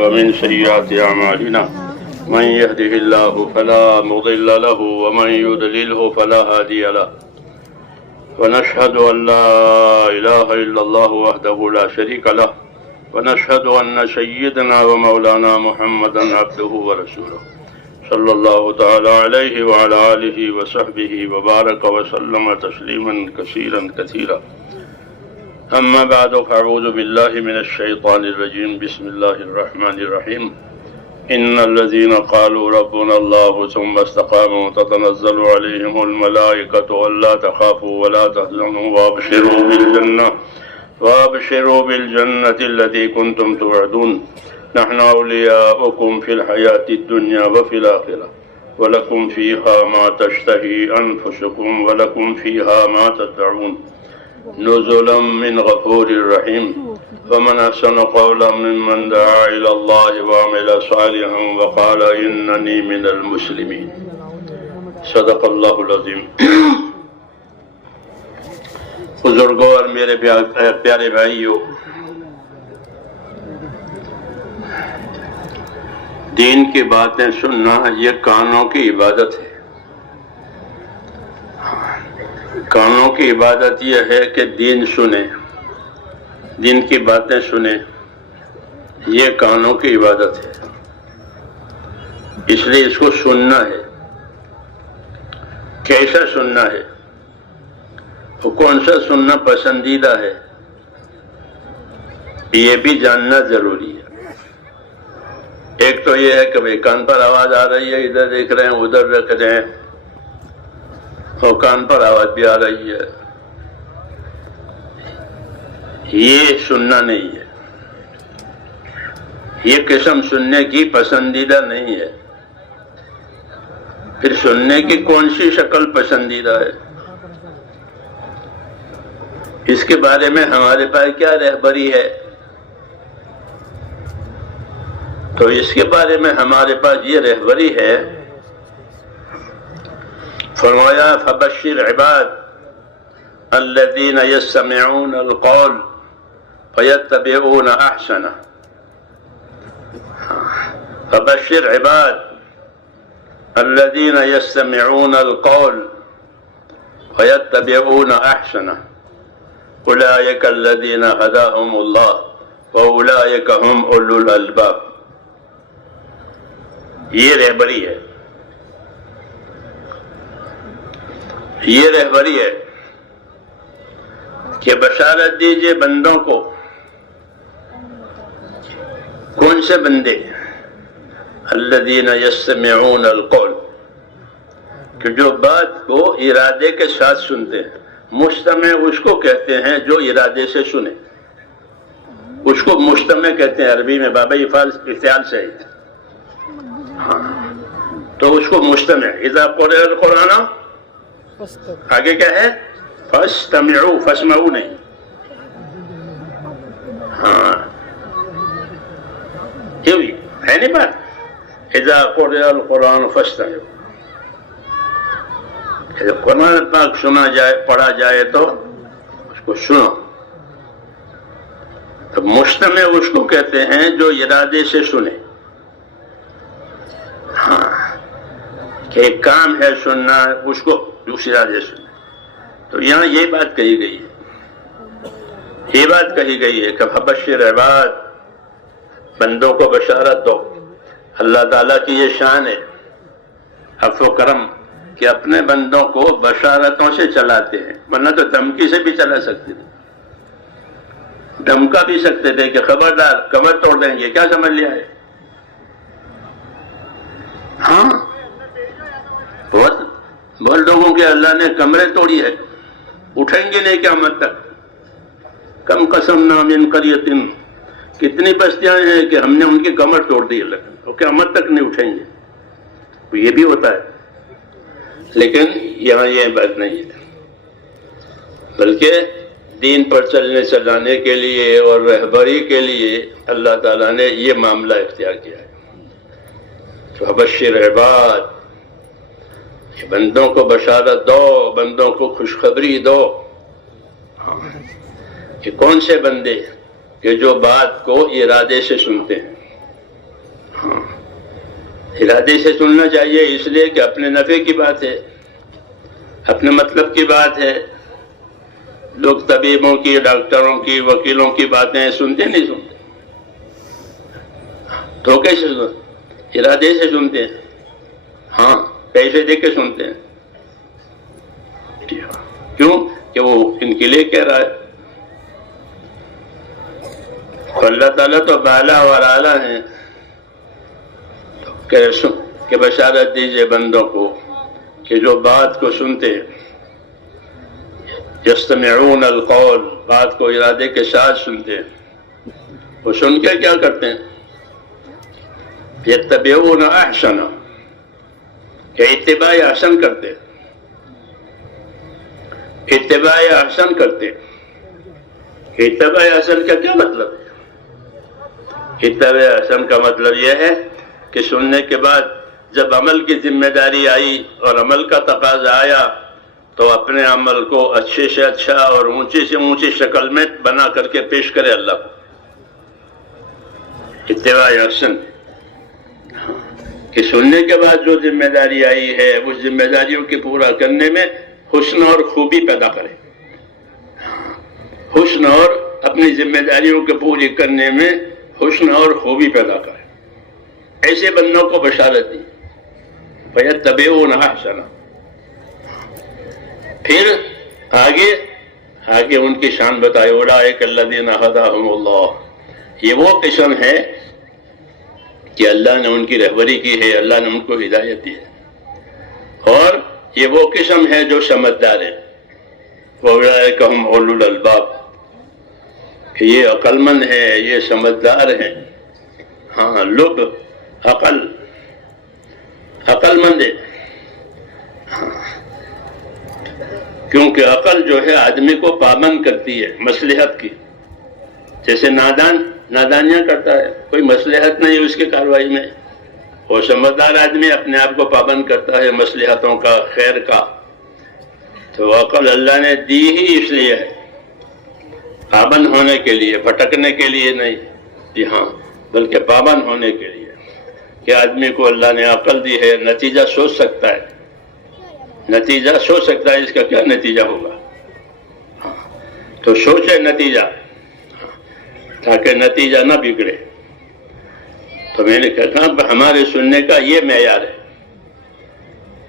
ومن سيئات أعمالنا من يهده الله فلا مضل له ومن يضلله فلا هادي له ونشهد أن لا إله إلا الله وحده لا شريك له ونشهد أن سيدنا ومولانا محمدا عبده ورسوله صلى الله تعالى عليه وعلى آله وصحبه وبارك وسلم تسليما كثيرا كثيرا. أما بعد فأعوذ بالله من الشيطان الرجيم. بسم الله الرحمن الرحيم. إن الذين قالوا ربنا الله ثم استقاموا تتنزل عليهم الملائكة ألا تخافوا ولا تحزنوا وابشروا بالجنة التي كنتم توعدون نحن أولياؤكم في الحياة الدنيا وفي الآخرة ولكم فيها ما تشتهي أنفسكم ولكم فيها ما تدعون نزلا من غفور رحيم. فمن أحسن قولا ممن دعا إلى الله وعمل صالحا وقال إنني من المسلمين. صدق اللہ العظیم. بزرگوں اور میرے پیارے بھائیوں، دین کی باتیں سننا یہ کانوں کی عبادت ہے. کانوں کی عبادت یہ ہے کہ دین سنیں، دین کی باتیں سنیں، یہ کانوں کی عبادت ہے. اس لیے اس کو سننا ہے. کیسا سننا ہے؟ وہ کون سا سننا پسندیدہ ہے، یہ بھی جاننا ضروری ہے. ایک تو یہ ہے کہ بھئی کان پر آواز آ رہی ہے، ادھر دیکھ رہے ہیں ادھر رکھ رہے ہیں، اور کان پر آواز بھی آ رہی ہے، یہ سننا نہیں ہے. یہ قسم سننے کی پسندیدہ نہیں ہے. پھر سننے کی کون سی شکل پسندیدہ ہے؟ اس کے بارے میں ہمارے پاس کیا رہبری ہے؟ تو اس کے بارے میں ہمارے پاس یہ رہبری ہے، فرمایا فبشر عباد الذین یستمعون القول فیتبعون احسنہ. فبشر عباد الذین یستمعون القول فیتبعون احسنہ اولئک الذین ہداہم اللہ واولئک هم اولو الالباب. یہ رہبری ہے، یہ رہبری ہے کہ بشارت دیجئے بندوں کو. کون سے بندے؟ الذین یستمعون القول، کہ جو بات کو ارادے کے ساتھ سنتے ہیں. مستمع اس کو کہتے ہیں جو ارادے سے سنے، اس کو مستمع کہتے ہیں عربی میں. بابا افعال سے ہے. تو اس کو مستمع. اذا قرئ القرآن، آگے کیا ہے؟ فاستمعوا، فاسمعوا نہیں. ہاں یہ ہے نہیں بات. اذا قرئ القرآن فاستمعوا. جب قرآن پاک سنا جائے، پڑھا جائے تو اس کو سنو. تو مستمع اس کو کہتے ہیں جو ارادے سے سنے. ہاں کہ ایک کام ہے سننا، اس کو دوسری ارادے سنے. تو یہاں یہ بات کہی گئی ہے، یہ بات کہی گئی ہے کہ فبشر عباد، بندوں کو بشارت دو. اللہ تعالیٰ کی یہ شان ہے، عفو و کرم، کہ اپنے بندوں کو بشارتوں سے چلاتے ہیں. ورنہ تو دھمکی سے بھی چلا سکتے تھے، دھمکا بھی سکتے تھے کہ خبردار کمر توڑ دیں گے. کیا سمجھ لیا ہے؟ ہاں بہت لوگوں کے اللہ نے کمریں توڑی ہے، اٹھیں گے نہیں قیامت تک. کم قسمنا من قریۃ، کتنی بستیاں ہیں کہ ہم نے ان کی کمر توڑ دی اللہ، تو قیامت تک نہیں اٹھیں گے. تو یہ بھی ہوتا ہے. لیکن یہاں یہ بات نہیں ہے، بلکہ دین پر چلنے چلانے کے لیے اور رہبری کے لیے اللہ تعالیٰ نے یہ معاملہ اختیار کیا ہے. فبشر عباد، بندوں کو بشارت دو، بندوں کو خوشخبری دو. کہ کون سے بندے کہ جو بات کو ارادے سے سنتے ہیں. ہاں، ارادے سے سننا چاہیے، اس لیے کہ اپنے نفع کی بات ہے، اپنے مطلب کی بات ہے۔ لوگ طبیبوں کی، ڈاکٹروں کی، وکیلوں کی باتیں سنتے نہیں سنتے، دھوکے سے سنتے، ارادے سے سنتے ہیں، ہاں پیسے دے کے سنتے ہیں۔ کیوں کہ وہ ان کے لیے کہہ رہا ہے۔ اللہ تعالیٰ تو بالا اور اعلیٰ ہیں، کہ بشارت دیجئے بندوں کو کہ جو بات کو سنتے، یستمعون القول، بات کو ارادے کے ساتھ سنتے، وہ سن کے کیا کرتے ہیں؟ یتبعون احسن، کہ اتباع احسن کرتے، اتباع احسن کرتے۔ اتباع احسن کا کیا مطلب ہے؟ اتباع احسن کا مطلب یہ ہے کہ سننے کے بعد جب عمل کی ذمہ داری آئی اور عمل کا تقاضا آیا تو اپنے عمل کو اچھے سے اچھا اور اونچی سے اونچی شکل میں بنا کر کے پیش کرے اللہ کو۔ اتباع احسن کہ سننے کے بعد جو ذمہ داری آئی ہے اس ذمہ داریوں کے پورا کرنے میں حسن اور خوبی پیدا کرے، حسن اور اپنی ذمہ داریوں کے پوری کرنے میں حسن اور خوبی پیدا کرے، ایسے بندوں کو بشارت دی۔ فَيَتَّبِعُونَ أَحْسَنَ، پھر آگے ان کی شان بتائے، أُولَٰئِكَ الَّذِينَ هَدَاهُمُ اللَّهُ، یہ وہ قسم ہے کہ اللہ نے ان کی رہبری کی ہے، اللہ نے ان کو ہدایت دی ہے، اور یہ وہ قسم ہے جو سمجھدار ہے۔ وَأُولَٰئِكَ هُمْ أُولُو الْأَلْبَابِ، کہ یہ عقل مند ہے، یہ سمجھدار ہیں۔ ہاں، لب، عقل مند ہے، کیونکہ عقل جو ہے آدمی کو پابند کرتی ہے مصلحت کی، جیسے نادانیاں کرتا ہے، کوئی مصلحت نہیں اس کی کارروائی میں، اور سمجھدار آدمی اپنے آپ کو پابند کرتا ہے مصلحتوں کا، خیر کا۔ تو عقل اللہ نے دی ہی اس لیے ہے، پابند ہونے کے لیے، بھٹکنے کے لیے نہیں، جی ہاں، بلکہ پابند ہونے کے لیے، کہ آدمی کو اللہ نے عقل دی ہے، نتیجہ سوچ سکتا ہے، نتیجہ سوچ سکتا ہے اس کا کیا نتیجہ ہوگا، تو سوچے نتیجہ، تاکہ نتیجہ نہ بگڑے۔ تو میں نے کہا ہمارے سننے کا یہ معیار ہے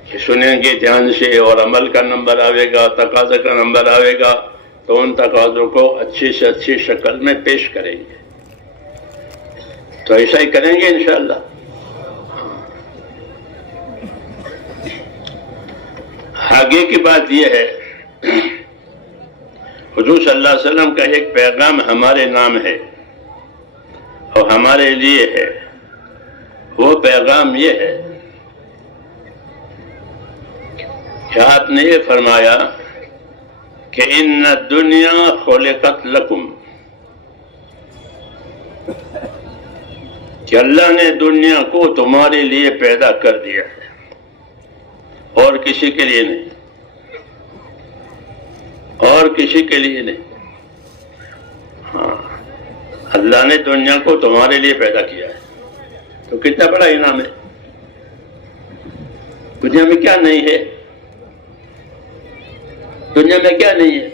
کہ سنیں گے دھیان سے، اور عمل کا نمبر آئے گا، تقاضا کا نمبر آئے گا، تو ان تقاضوں کو اچھی سے اچھی شکل میں پیش کریں گے۔ تو ایسا ہی کریں گے انشاءاللہ۔ آگے کی بات یہ ہے، حضور صلی اللہ علیہ وسلم کا ایک پیغام ہمارے نام ہے اور ہمارے لیے ہے۔ وہ پیغام یہ ہے کہ آپ نے یہ فرمایا کہ ان الدنیا خلقت لکم، کہ اللہ نے دنیا کو تمہارے لیے پیدا کر دیا ہے، اور کسی کے لیے نہیں، اور کسی کے لیے نہیں۔ ہاں، اللہ نے دنیا کو تمہارے لیے پیدا کیا ہے، تو کتنا بڑا انعام ہے۔ دنیا میں کیا نہیں ہے؟ دنیا میں کیا نہیں ہے؟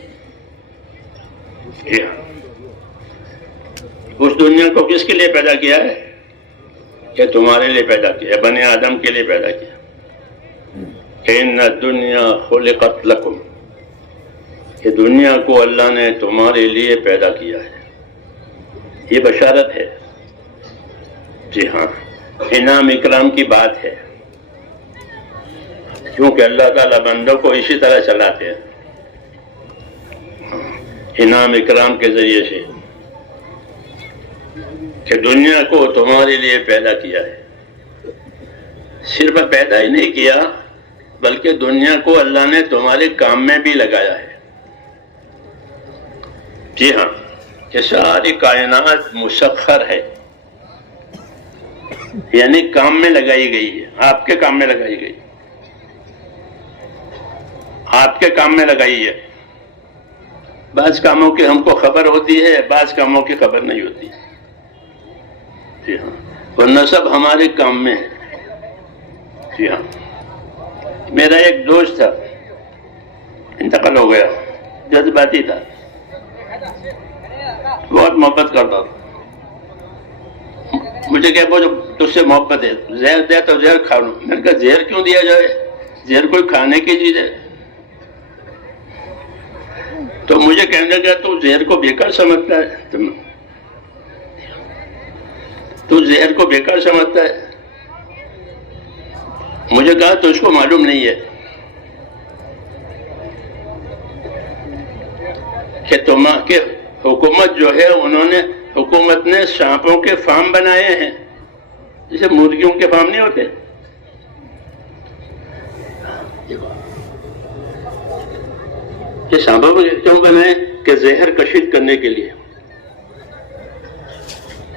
اس دنیا کو کس کے لیے پیدا کیا ہے؟ کہ تمہارے لیے پیدا کیا ہے، بنی آدم کے لیے پیدا کیا۔ ان الدنیا خلقت لکم، کہ دنیا کو اللہ نے تمہارے لیے پیدا کیا ہے، یہ بشارت ہے۔ جی ہاں، انعام اکرام کی بات ہے، کیونکہ اللہ تعالیٰ بندوں کو اسی طرح چلاتے ہیں، انعام اکرام کے ذریعے سے، کہ دنیا کو تمہارے لیے پیدا کیا ہے۔ صرف پیدا ہی نہیں کیا، بلکہ دنیا کو اللہ نے تمہارے کام میں بھی لگایا ہے۔ جی ہاں، کہ ساری کائنات مسخر ہے، یعنی کام میں لگائی گئی ہے، آپ کے کام میں لگائی گئی، آپ کے کام میں لگائی ہے۔ بعض کاموں کی ہم کو خبر ہوتی ہے، بعض کاموں کی خبر نہیں ہوتی۔ جی ہاں، ورنہ سب ہمارے کام میں ہے. جی ہاں، میرا ایک دوست تھا، انتقال ہو گیا، جذباتی تھا، بہت محبت کرتا تھا. مجھے کہ وہ جو تجھ سے محبت ہے، زہر دے تو زہر کھا لوں. میں نے کہا زہر کیوں دیا جائے؟ زہر کوئی کھانے کی چیز ہے. تو مجھے کہنے لگا تو زہر کو بیکار سمجھتا ہے، تو زہر کو بیکار سمجھتا ہے. مجھے کہا تو اس کو معلوم نہیں ہے کہ حکومت جو ہے، حکومت نے سانپوں کے فارم بنائے ہیں، جیسے مرغیوں کے فارم نہیں ہوتے. یہ سانپوں کو کیوں بنائے؟ کہ زہر کشید کرنے کے لیے،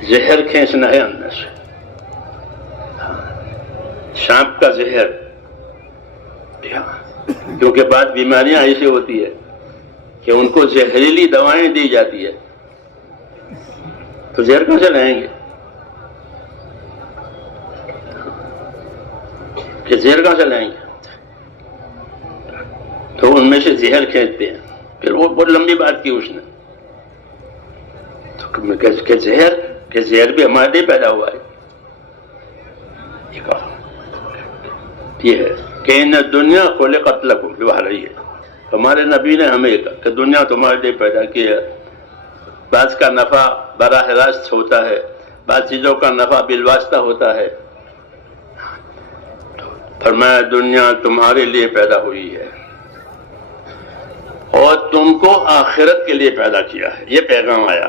زہر کھینچنا ہے اندر سے. سانپ کا زہر، کیونکہ بعض بیماریاں ایسی ہوتی ہے کہ ان کو زہریلی دوائیں دی جاتی ہے، تو زہر کہاں سے لائیں گے؟ کہ زہر کہاں سے لائیں گے؟ تو ان میں سے زہر کھینچتے ہیں. پھر وہ بہت لمبی بات کی اس نے، تو کہ زہر بھی ہمارے لیے پیدا ہوا ہے. یہ کہا یہ ہے کہ ان دنیا خلقت لکم، جو آ رہی ہے. ہمارے نبی نے ہمیں کہا کہ دنیا تمہارے لیے پیدا کی ہے. بعض کا نفع براہ راست ہوتا ہے، بعض چیزوں کا نفع بالواسطہ ہوتا ہے. فرمایا دنیا تمہارے لیے پیدا ہوئی ہے اور تم کو آخرت کے لیے پیدا کیا ہے. یہ پیغام آیا،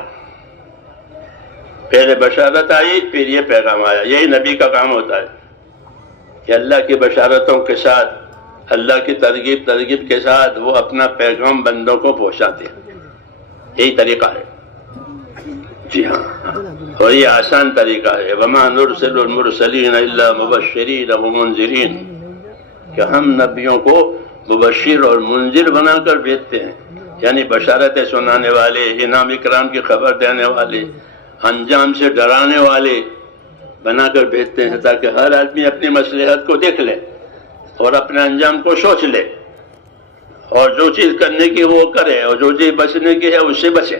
پہلے بشارت آئی، پھر یہ پیغام آیا. یہی نبی کا کام ہوتا ہے کہ اللہ کی بشارتوں کے ساتھ، اللہ کی ترغیب کے ساتھ وہ اپنا پیغام بندوں کو پہنچاتے ہیں. یہی طریقہ ہے. جی ہاں، اور یہ آسان طریقہ ہے. وَمَا نُرْسِلُ الْمُرْسَلِينَ إِلَّا مُبَشِّرِينَ وَمُنذِرِينَ، کہ ہم نبیوں کو مبشر اور منذر بنا کر بھیجتے ہیں، یعنی بشارتیں سنانے والے، انعام اکرام کی خبر دینے والے، انجام سے ڈرانے والے بنا کر بھیجتے ہیں، تاکہ ہر آدمی اپنی مصلحت کو دیکھ لے اور اپنے انجام کو سوچ لے، اور جو چیز کرنے کی وہ کرے، اور جو چیز بچنے کی ہے اس سے بچے.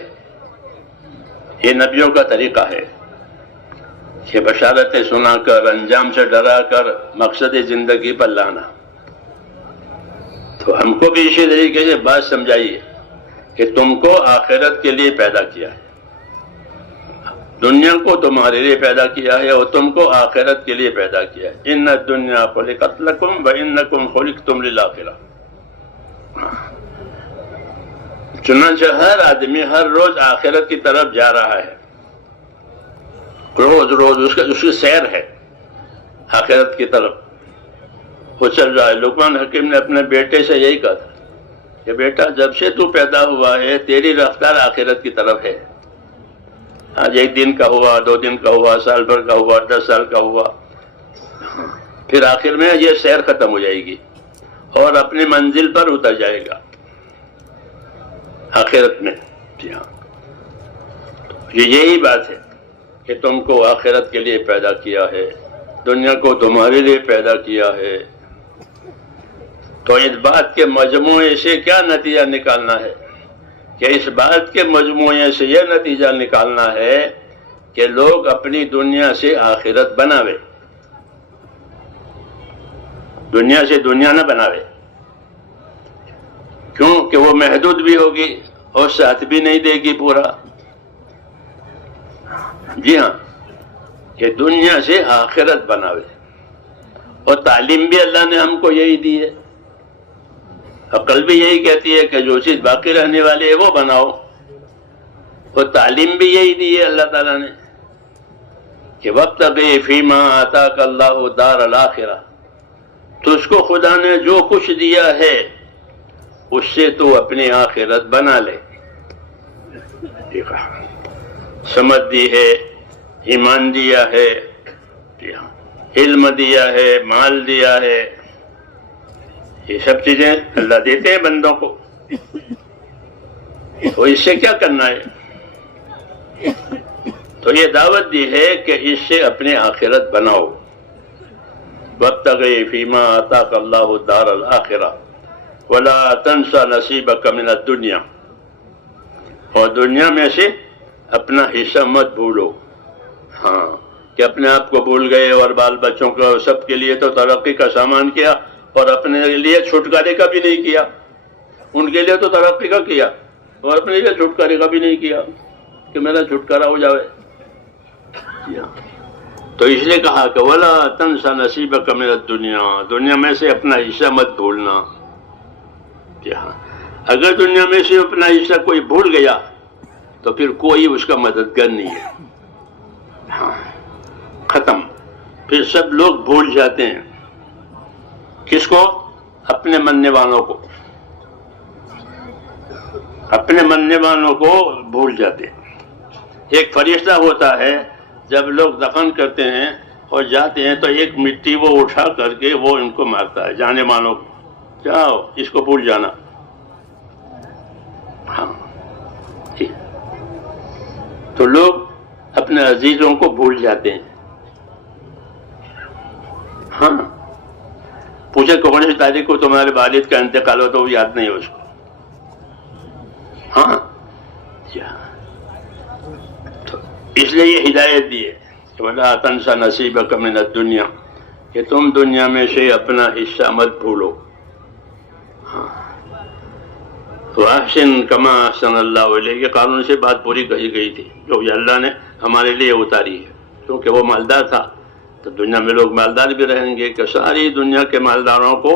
یہ نبیوں کا طریقہ ہے کہ بشارتیں سنا کر، انجام سے ڈرا کر مقصد زندگی پر لانا. تو ہم کو بھی اسی طریقے سے بات سمجھائیے کہ تم کو آخرت کے لیے پیدا کیا ہے، دنیا کو تمہارے لیے پیدا کیا ہے اور تم کو آخرت کے لیے پیدا کیا ہے. ان الدنیا خلقت لکم وانکم خلقتم للآخرہ. چنانچہ ہر آدمی ہر روز آخرت کی طرف جا رہا ہے، روز اس کی سیر ہے آخرت کی طرف، وہ چل رہا ہے. لقمان حکیم نے اپنے بیٹے سے یہی کہا تھا کہ بیٹا جب سے تو پیدا ہوا ہے تیری رفتار آخرت کی طرف ہے. آج 1 دن کا ہوا، 2 دن کا ہوا، سال بھر کا ہوا، 10 سال کا ہوا، پھر آخر میں یہ سیر ختم ہو جائے گی اور اپنی منزل پر اتر جائے گا آخرت میں. جی ہاں، یہی بات ہے کہ تم کو آخرت کے لیے پیدا کیا ہے، دنیا کو تمہارے لیے پیدا کیا ہے. تو اس بات کے مجموعے سے کیا نتیجہ نکالنا ہے؟ کہ اس بات کے مجموعے سے یہ نتیجہ نکالنا ہے کہ لوگ اپنی دنیا سے آخرت بناوے، دنیا سے دنیا نہ بناوے. کیوں کہ وہ محدود بھی ہوگی اور ساتھ بھی نہیں دے گی پورا. جی ہاں، کہ دنیا سے آخرت بناوے. اور تعلیم بھی اللہ نے ہم کو یہی دی ہے، عقل بھی یہی کہتی ہے کہ جو چیز باقی رہنے والی ہے وہ بناؤ. اور تعلیم بھی یہی دی ہے اللہ تعالیٰ نے کہ وَابْتَغِ فِيمَا آتَاكَ اللَّهُ دَارَ الْآخِرَةَ، تو اس کو خدا نے جو کچھ دیا ہے اس سے تو اپنی آخرت بنا لے. سمجھ دی ہے، ایمان دیا ہے، علم دیا ہے، مال دیا ہے، یہ سب چیزیں اللہ دیتے ہیں بندوں کو. تو اس سے کیا کرنا ہے؟ تو یہ دعوت دی ہے کہ اس سے اپنی آخرت بناؤ. وابتغ فیما آتاک اللہ الدار الآخرہ ولا تنس نصیبک من الدنیا، اور دنیا میں سے اپنا حصہ مت بھولو. ہاں کہ اپنے آپ کو بھول گئے اور بال بچوں کو سب کے لیے تو ترقی کا سامان کیا اور اپنے لیے چھٹکارے کا بھی نہیں کیا. ان کے لیے تو ترقی کا کیا اور اپنے لیے چھٹکارے کا بھی نہیں کیا کہ میرا چھٹکارا ہو جاوے. تو اس لیے کہا کہ ولا تنس نصیبک من الدنیا، دنیا میں سے اپنا حصہ مت بھولنا. اگر دنیا میں سے اپنا حصہ کوئی بھول گیا تو پھر کوئی اس کا مددگار نہیں ہے. ہاں ختم. پھر سب لوگ بھول جاتے ہیں. کس کو؟ اپنے مننے والوں کو. اپنے مننے والوں کو بھول جاتے ہیں. ایک فرشتہ ہوتا ہے، جب لوگ دفن کرتے ہیں اور جاتے ہیں تو ایک مٹی وہ اٹھا کر کے وہ ان کو مارتا ہے، جانے والوں کو. جاؤ اس کو بھول جانا. ہاں تو لوگ اپنے عزیزوں کو بھول جاتے ہیں. ہاں پوچھے کون سی تاریخ کو تمہارے والد کا انتقال ہو تو وہ یاد نہیں ہے اس کو. ہاں تو اس لیے یہ ہدایت دی ہے کہ وَلَا تَنْسَ نَصِيبَكَ مِنَ الدُّنْيَا، کہ تم دنیا میں سے اپنا حصہ مت بھولو. وَأَحْسِنْ كَمَا أَحْسَنَ اللَّهُ إِلَيْكَ، یہ قانون سے بات پوری کہی گئی تھی جو اللہ نے ہمارے لیے اتاری ہے. کیونکہ وہ مالدار تھا تو دنیا میں لوگ مالدار بھی رہیں گے کہ ساری دنیا کے مالداروں کو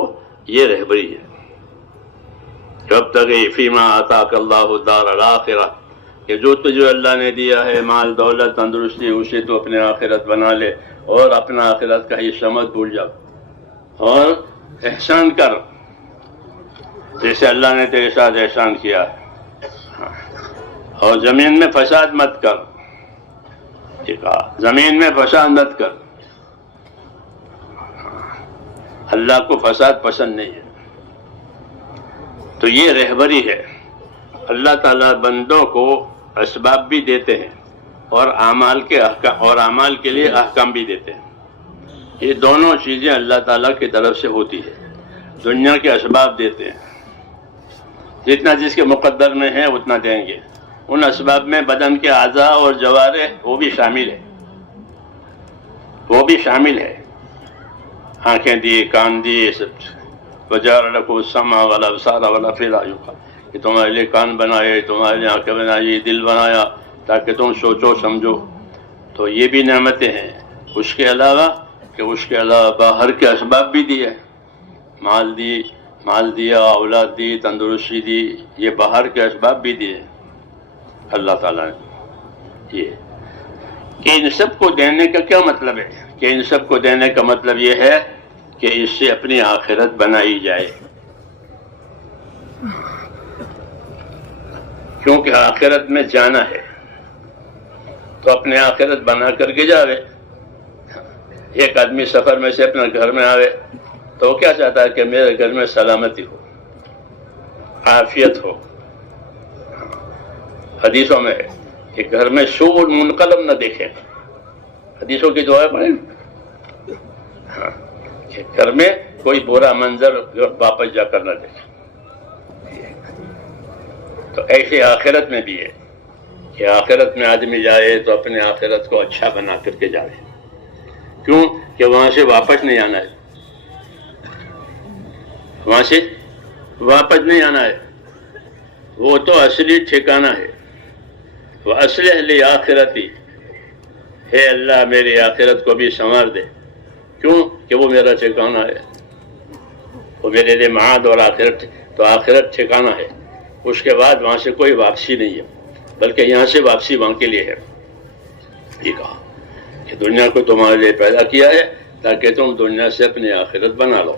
یہ رہبری ہے. وَابْتَغِ فِيمَا آتَاكَ اللَّهُ الدَّارَ الْآخِرَةَ، کہ جو تجھے اللہ نے دیا ہے مال دولت تندرستی، اسے تو اپنے آخرت بنا لے اور اپنا آخرت کا حصہ مت بھول جاؤ. اور احسان کر جیسے اللہ نے تیرے ساتھ احسان کیا ہے. اور زمین میں فساد مت کر. ٹھیک ہے، زمین میں فساد مت کر. اللہ کو فساد پسند نہیں ہے. تو یہ رہبری ہے. اللہ تعالیٰ بندوں کو اسباب بھی دیتے ہیں اور اعمال کے لیے احکام بھی دیتے ہیں. یہ دونوں چیزیں اللہ تعالیٰ کی طرف سے ہوتی ہے. دنیا کے اسباب دیتے ہیں، جتنا جس کے مقدر میں ہے اتنا دیں گے. ان اسباب میں بدن کے اعضاء اور جوارح وہ بھی شامل ہے. وہ بھی شامل ہے. آنکھیں دی، کان دی، یہ سب. وَجَعَلَ لَكُمُ السَّمْعَ وَالْأَبْصَارَ وَالْأَفْئِدَةَ يُقَالُ، کہ تمہارے لیے کان بنائے، تمہارے لیے آنکھیں بنائی، دل بنایا تاکہ تم سوچو سمجھو. تو یہ بھی نعمتیں ہیں. اس کے علاوہ باہر کے اسباب بھی دیے. مال دیا، اولاد دی، تندرستی دی، یہ باہر کے اسباب بھی دیے اللہ تعالیٰ نے. یہ کہ ان سب کو دینے کا کیا مطلب ہے؟ کہ ان سب کو دینے کا مطلب یہ ہے کہ اس سے اپنی آخرت بنائی جائے. کیونکہ آخرت میں جانا ہے تو اپنے آخرت بنا کر کے جاوے. ایک آدمی سفر میں سے اپنے گھر میں آوے تو وہ کیا چاہتا ہے کہ میرے گھر میں سلامتی ہو، عافیت ہو. حدیثوں میں ہے کہ گھر میں سوء منقلب نہ دیکھیں. حدیثوں کی دعائیں پڑھیں. ہاں کہ گھر میں کوئی برا منظر واپس جا کر نہ دیکھیں. تو ایسے آخرت میں بھی ہے کہ آخرت میں آدمی جائے تو اپنے آخرت کو اچھا بنا کر کے جائے. کیوں؟ کہ وہاں سے واپس نہیں آنا ہے. وہاں سے واپس نہیں آنا ہے. وہ تو اصلی ٹھکانہ ہے. وَأَصْلِحْ لِي آخرتی، ہے اللہ میری آخرت کو بھی سنوار دے. کیوں؟ کہ وہ میرا ٹھکانہ ہے. وہ میرے لیے معاد اور آخرت، تو آخرت ٹھکانہ ہے. اس کے بعد وہاں سے کوئی واپسی نہیں ہے، بلکہ یہاں سے واپسی وہاں کے لیے ہے. یہ کہا کہ دنیا کو تمہارے لیے پیدا کیا ہے تاکہ تم دنیا سے اپنی آخرت بنا لو.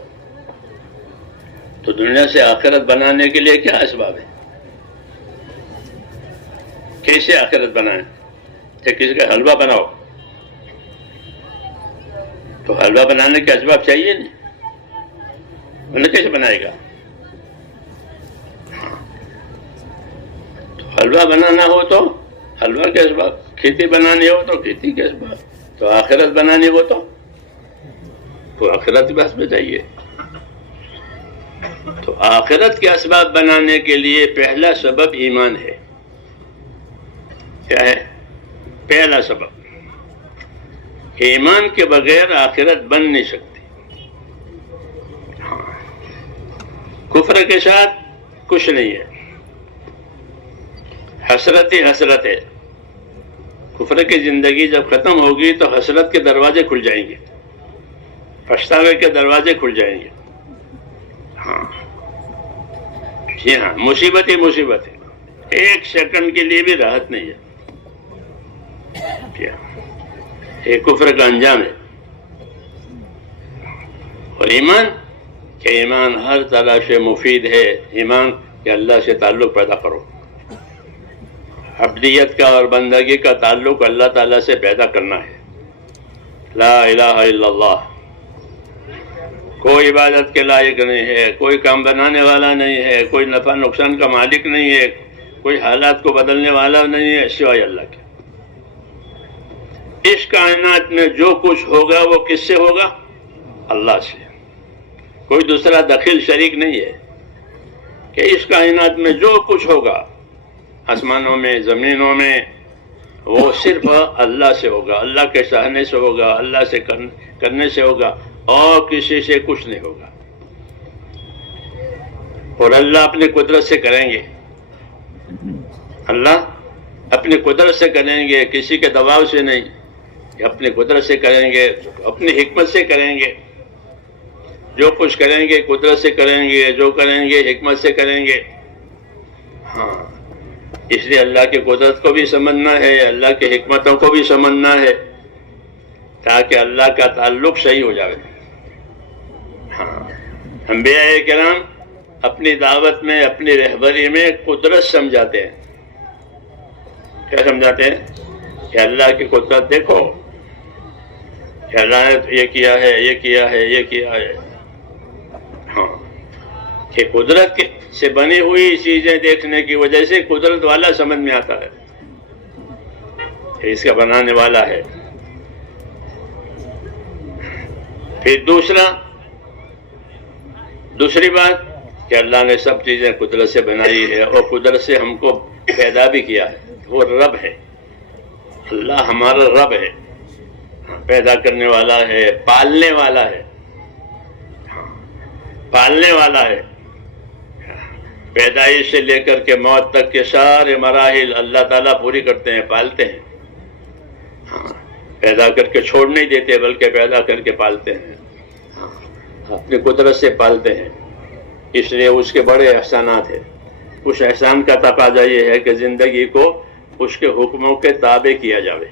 تو دنیا سے آخرت بنانے کے لیے کیا اسباب ہے؟ کیسے آخرت بنائیں؟ کہ کسی کا حلوہ بناؤ تو حلوہ بنانے کے اسباب چاہیے نہیں، انہیں کیسے بنائے گا؟ تو حلوہ بنانا ہو تو حلوہ کے اسباب کھیتی بنانی ہو تو کھیتی کے اسباب، تو آخرت بنانی ہو تو آخرت کے اسباب چاہیے. تو آخرت کے اسباب بنانے کے لیے پہلا سبب ایمان ہے. کیا ہے پہلا سبب؟ ایمان کے بغیر آخرت بن نہیں سکتی. کفر کے ساتھ کچھ نہیں ہے، حسرت ہی حسرت ہے. کفر کی زندگی جب ختم ہوگی تو حسرت کے دروازے کھل جائیں گے، پچھتاوے کے دروازے کھل جائیں گے. ہاں جی ہاں، مصیبت ہی مصیبت ہے، ایک سیکنڈ کے لیے بھی راحت نہیں ہے. یہ کفر کا انجام ہے. اور ایمان کہ ایمان ہر طرح سے مفید ہے. ایمان کہ اللہ سے تعلق پیدا کرو، عبدیت کا اور بندگی کا تعلق اللہ تعالیٰ سے پیدا کرنا ہے. لا الہ الا اللہ، کوئی عبادت کے لائق نہیں ہے، کوئی کام بنانے والا نہیں ہے، کوئی نفع نقصان کا مالک نہیں ہے، کوئی حالات کو بدلنے والا نہیں ہے سوائے اللہ کے. اس کائنات میں جو کچھ ہوگا وہ کس سے ہوگا؟ اللہ سے. کوئی دوسرا دخیل شریک نہیں ہے. کہ اس کائنات میں جو کچھ ہوگا آسمانوں میں زمینوں میں وہ صرف اللہ سے ہوگا، اللہ کے چاہنے سے ہوگا، اللہ سے کرنے سے ہوگا، اور کسی سے کچھ نہیں ہوگا. اور اللہ اپنی قدرت سے کریں گے. اللہ اپنی قدرت سے کریں گے، کسی کے دباؤ سے نہیں. اپنی قدرت سے کریں گے، اپنی حکمت سے کریں گے. جو کچھ کریں گے قدرت سے کریں گے، جو کریں گے حکمت سے کریں گے. ہاں، اس لیے اللہ کی قدرت کو بھی سمجھنا ہے، اللہ کی حکمتوں کو بھی سمجھنا ہے، تاکہ اللہ کا تعلق صحیح ہو جائے. ہاں، انبیاء کرام اپنی دعوت میں، اپنی رہبری میں قدرت سمجھاتے ہیں. کیا سمجھاتے ہیں؟ کہ اللہ کی قدرت دیکھو، کہ اللہ نے یہ کیا ہے، یہ کیا ہے، یہ کیا ہے. ہاں، کہ قدرت سے بنی ہوئی چیزیں دیکھنے کی وجہ سے قدرت والا سمجھ میں آتا ہے کہ اس کا بنانے والا ہے. پھر دوسری بات کہ اللہ نے سب چیزیں قدرت سے بنائی ہے اور قدرت سے ہم کو پیدا بھی کیا ہے. وہ رب ہے، اللہ ہمارا رب ہے، پیدا کرنے والا ہے، پالنے والا ہے. پالنے والا ہے. پیدائش سے لے کر کے موت تک کے سارے مراحل اللہ تعالیٰ پوری کرتے ہیں، پالتے ہیں. ہاں، پیدا کر کے چھوڑ نہیں دیتے بلکہ پیدا کر کے پالتے ہیں. ہاں، اپنی قدرت سے پالتے ہیں. اس لیے اس کے بڑے احسانات ہیں. اس احسان کا تقاضا یہ ہے کہ زندگی کو اس کے حکموں کے تابع کیا جائے.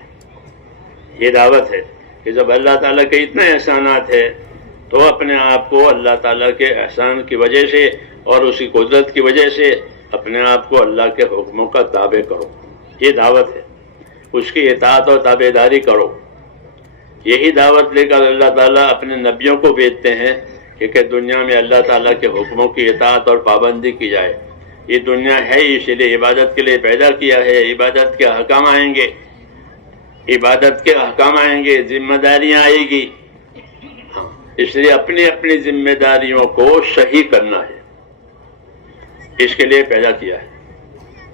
یہ دعوت ہے کہ جب اللہ تعالیٰ کے اتنے احسانات ہیں تو اپنے آپ کو اللہ تعالیٰ کے احسان کی وجہ سے اور اس کی قدرت کی وجہ سے اپنے آپ کو اللہ کے حکموں کا تابع کرو. یہ دعوت ہے، اس کی اطاعت اور تابع داری کرو. یہی دعوت لے کر اللہ تعالیٰ اپنے نبیوں کو بھیجتے ہیں کہ دنیا میں اللہ تعالیٰ کے حکموں کی اطاعت اور پابندی کی جائے. یہ دنیا ہے اسی لیے عبادت کے لیے پیدا کیا ہے. عبادت کے احکام آئیں گے، عبادت کے احکام آئیں گے، ذمہ داریاں آئے گی. اس لیے اپنی اپنی ذمہ داریوں کو صحیح کرنا ہے، اس کے لیے پیدا کیا ہے.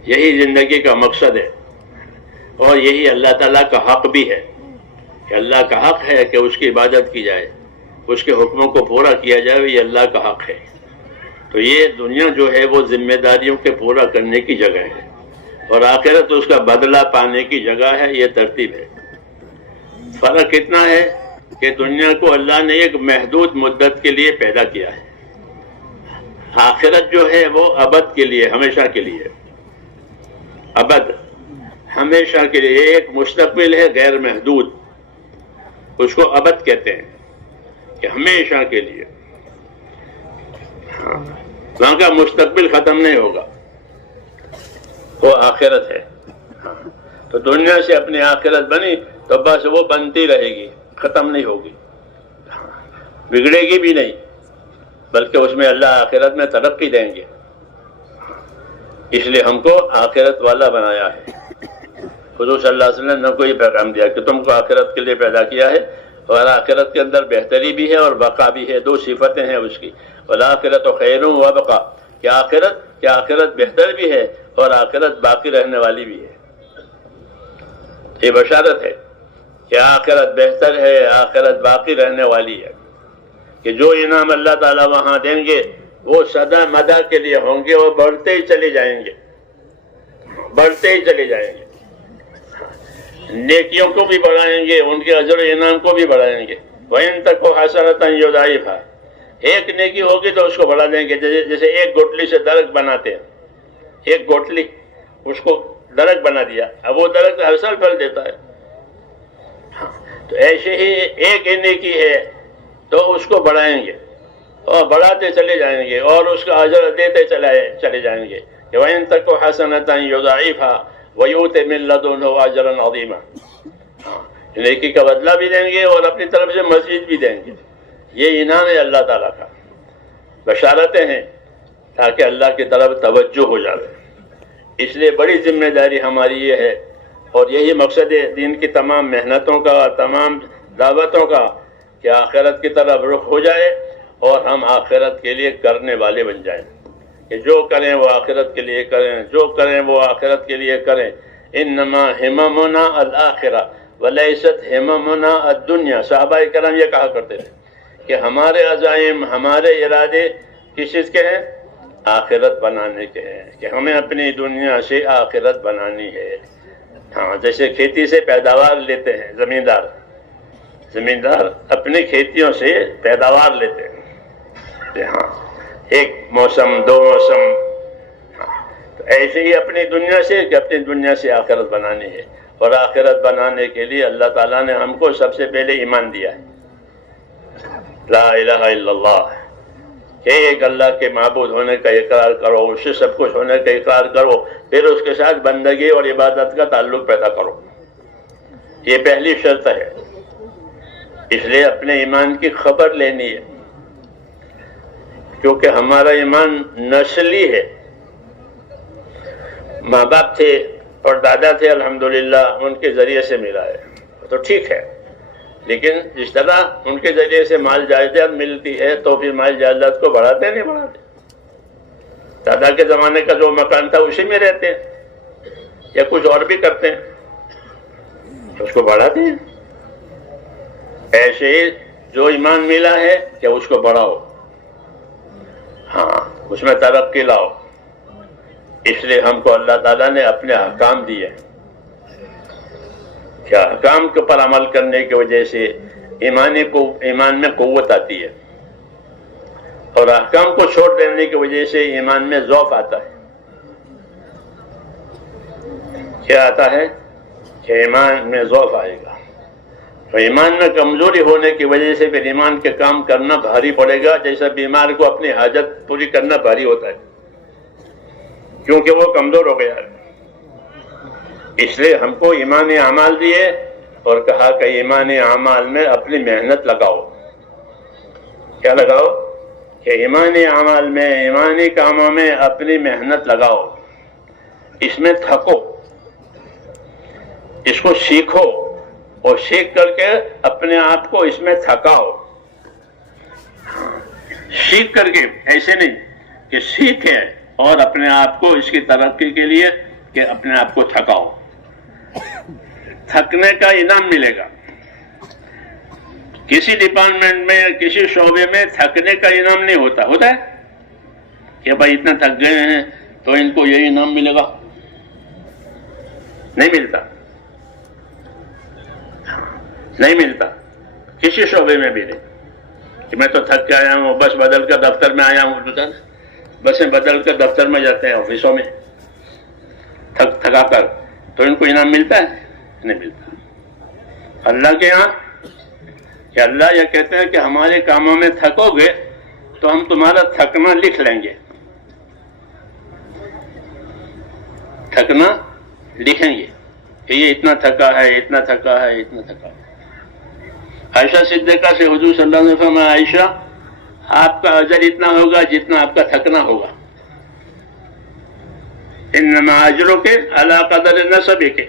یہی زندگی کا مقصد ہے اور یہی اللہ تعالیٰ کا حق بھی ہے کہ اللہ کا حق ہے کہ اس کی عبادت کی جائے، اس کے حکموں کو پورا کیا جائے. یہ اللہ کا حق ہے. تو یہ دنیا جو ہے وہ ذمہ داریوں کے پورا کرنے کی جگہ ہے اور آخرت اس کا بدلہ پانے کی جگہ ہے. یہ ترتیب ہے. فرق اتنا ہے کہ دنیا کو اللہ نے ایک محدود مدت کے لیے پیدا کیا ہے. آخرت جو ہے وہ ابد کے لیے، ہمیشہ کے لیے. ابد ہمیشہ کے لیے. ایک مستقبل ہے غیر محدود، اس کو ابد کہتے ہیں کہ ہمیشہ کے لیے. وہاں کا مستقبل ختم نہیں ہوگا، وہ آخرت ہے. تو دنیا سے اپنی آخرت بنی تو بس وہ بنتی رہے گی، ختم نہیں ہوگی، بگڑے گی بھی نہیں، بلکہ اس میں اللہ آخرت میں ترقی دیں گے. اس لیے ہم کو آخرت والا بنایا ہے حضور صلی اللہ علیہ وسلم نے کوئی پیغام دیا کہ تم کو آخرت کے لیے پیدا کیا ہے اور آخرت کے اندر بہتری بھی ہے اور بقا بھی ہے، دو صفتیں ہیں اس کی، والآخرۃ خیر و ابقا، کہ آخرت بہتر بھی ہے اور آخرت باقی رہنے والی بھی ہے۔ یہ بشارت ہے کہ آخرت بہتر ہے، آخرت باقی رہنے والی ہے، کہ جو انعام اللہ تعالیٰ وہاں دیں گے وہ سدا مدہ کے لیے ہوں گے اور بڑھتے ہی چلے جائیں گے، بڑھتے ہی چلے جائیں گے، نیکیوں کو بھی بڑھائیں گے، ان کے اجر و انعام کو بھی بڑھائیں گے۔ وَإِن تَكُ حَسَنَةً يُضَاعِفْهَا، ایک نیکی ہوگی تو اس کو بڑھا دیں گے، جیسے ایک گٹلی سے درخت بناتے ہیں، ایک گٹلی اس کو درخت بنا دیا، اب وہ درخت ہر سال پھل دیتا ہے، تو ایسے ہی ایک نیکی ہے تو اس کو بڑھائیں گے اور بڑھاتے چلے جائیں گے اور اس کا اجر دیتے چلے جائیں گے۔ وَإِن تَكُ حَسَنَةً يُضَاعِفْهَا وَيُؤْتِ مِن لَّدُنْهُ أَجْرًا عَظِيمًا، نیکی کا بدلہ بھی دیں گے اور اپنی طرف سے مزید بھی دیں گے۔ یہ انعام ہے اللہ تعالیٰ کا، بشارتیں ہیں تاکہ اللہ کی طرف توجہ ہو جائے۔ اس لیے بڑی ذمہ داری ہماری یہ ہے، اور یہی مقصد ہے دین کی تمام محنتوں کا، تمام دعوتوں کا، کہ آخرت کی طرف رخ ہو جائے اور ہم آخرت کے لیے کرنے والے بن جائیں، کہ جو کریں وہ آخرت کے لیے کریں، جو کریں وہ آخرت کے لیے کریں۔ انما ہممنا الآخرہ ولیست ہممنا الدنیا، صحابہ کرام یہ کہا کرتے تھے کہ ہمارے عزائم، ہمارے ارادے کس چیز کے ہیں؟ آخرت بنانے کے ہیں، کہ ہمیں اپنی دنیا سے آخرت بنانی ہے۔ ہاں، جیسے کھیتی سے پیداوار لیتے ہیں زمیندار اپنی کھیتیوں سے پیداوار لیتے ہیں، کہ ہاں ایک موسم، دو موسم، تو ایسے ہی اپنی دنیا سے، کہ اپنی دنیا سے آخرت بنانی ہے، اور آخرت بنانے کے لیے اللہ تعالیٰ نے ہم کو سب سے پہلے ایمان دیا ہے، لا الہ الا اللہ، کہ ایک اللہ کے معبود ہونے کا اقرار کرو، اس سے سب کچھ ہونے کا اقرار کرو، پھر اس کے ساتھ بندگی اور عبادت کا تعلق پیدا کرو، یہ پہلی شرط ہے۔ اس لیے اپنے ایمان کی خبر لینی ہے، کیونکہ ہمارا ایمان نسلی ہے، ماں باپ تھے اور دادا تھے الحمدللہ، ان کے ذریعے سے ملا ہے تو ٹھیک ہے، لیکن جس طرح ان کے ذریعے سے مال جائیداد ملتی ہے تو پھر مال جائیداد کو بڑھاتے نہیں بڑھاتے؟ دادا کے زمانے کا جو مکان تھا اسی میں رہتے ہیں یا کچھ اور بھی کرتے ہیں، اس کو بڑھاتے ہیں۔ ایسے ہی جو ایمان ملا ہے کہ اس کو بڑھاؤ، ہاں اس میں ترقی لاؤ۔ اس لیے ہم کو اللہ تعالیٰ نے اپنے احکام دیے، کہ احکام کے پر عمل کرنے کی وجہ سے ایمان میں قوت آتی ہے، اور احکام کو چھوڑ دینے کی وجہ سے ایمان میں ضعف آتا ہے۔ کیا آتا ہے؟ کہ ایمان میں ضعف آئے گا، تو ایمان میں کمزوری ہونے کی وجہ سے پھر ایمان کے کام کرنا بھاری پڑے گا، جیسا بیمار کو اپنی حاجت پوری کرنا بھاری ہوتا ہے، کیونکہ وہ کمزور ہو گیا ہے۔ اس لیے ہم کو ایمانی اعمال دیے اور کہا کہ ایمانی اعمال میں اپنی محنت لگاؤ۔ کیا لگاؤ؟ کہ ایمانی اعمال میں، ایمانی کاموں میں اپنی محنت لگاؤ، اس میں تھکو، اس کو سیکھو، اور سیکھ کر کے اپنے آپ کو اس میں تھکاؤ۔ سیکھ کر کے، ایسے نہیں کہ سیکھیں اور اپنے آپ کو اس کی ترقی کے لیے کہ اپنے آپ کو تھکاؤ، تھکنے کا انعام ملے گا۔ کسی ڈپارٹمنٹ میں، کسی شعبے میں تھکنے کا انعام نہیں ہوتا، ہوتا ہے کہ بھائی اتنا تھک گئے ہیں تو ان کو یہی انعام ملے گا؟ نہیں ملتا، نہیں ملتا، کسی شعبے میں بھی نہیں، کہ میں تو تھک کے آیا ہوں، بس بدل کر دفتر میں آیا ہوں، بسیں بدل کر دفتر میں جاتے ہیں، آفسوں میں تھکا کر، تو ان کو انعام ملتا ہے؟ نہیں ملتا۔ اللہ کے ہاں کہ اللہ یہ کہتے ہیں کہ ہمارے کاموں میں تھکو گے تو ہم تمہارا تھکنا لکھ لیں گے، تھکنا لکھیں گے کہ یہ اتنا تھکا ہے، اتنا تھکا ہے، اتنا تھکا ہے۔ عائشہ صدیقہ سے حضور صلی اللہ علیہ وسلم نے، عائشہ آپ کا اجر اتنا ہوگا جتنا آپ کا تھکنا ہوگا، انما اجرک علی قدر نسبک،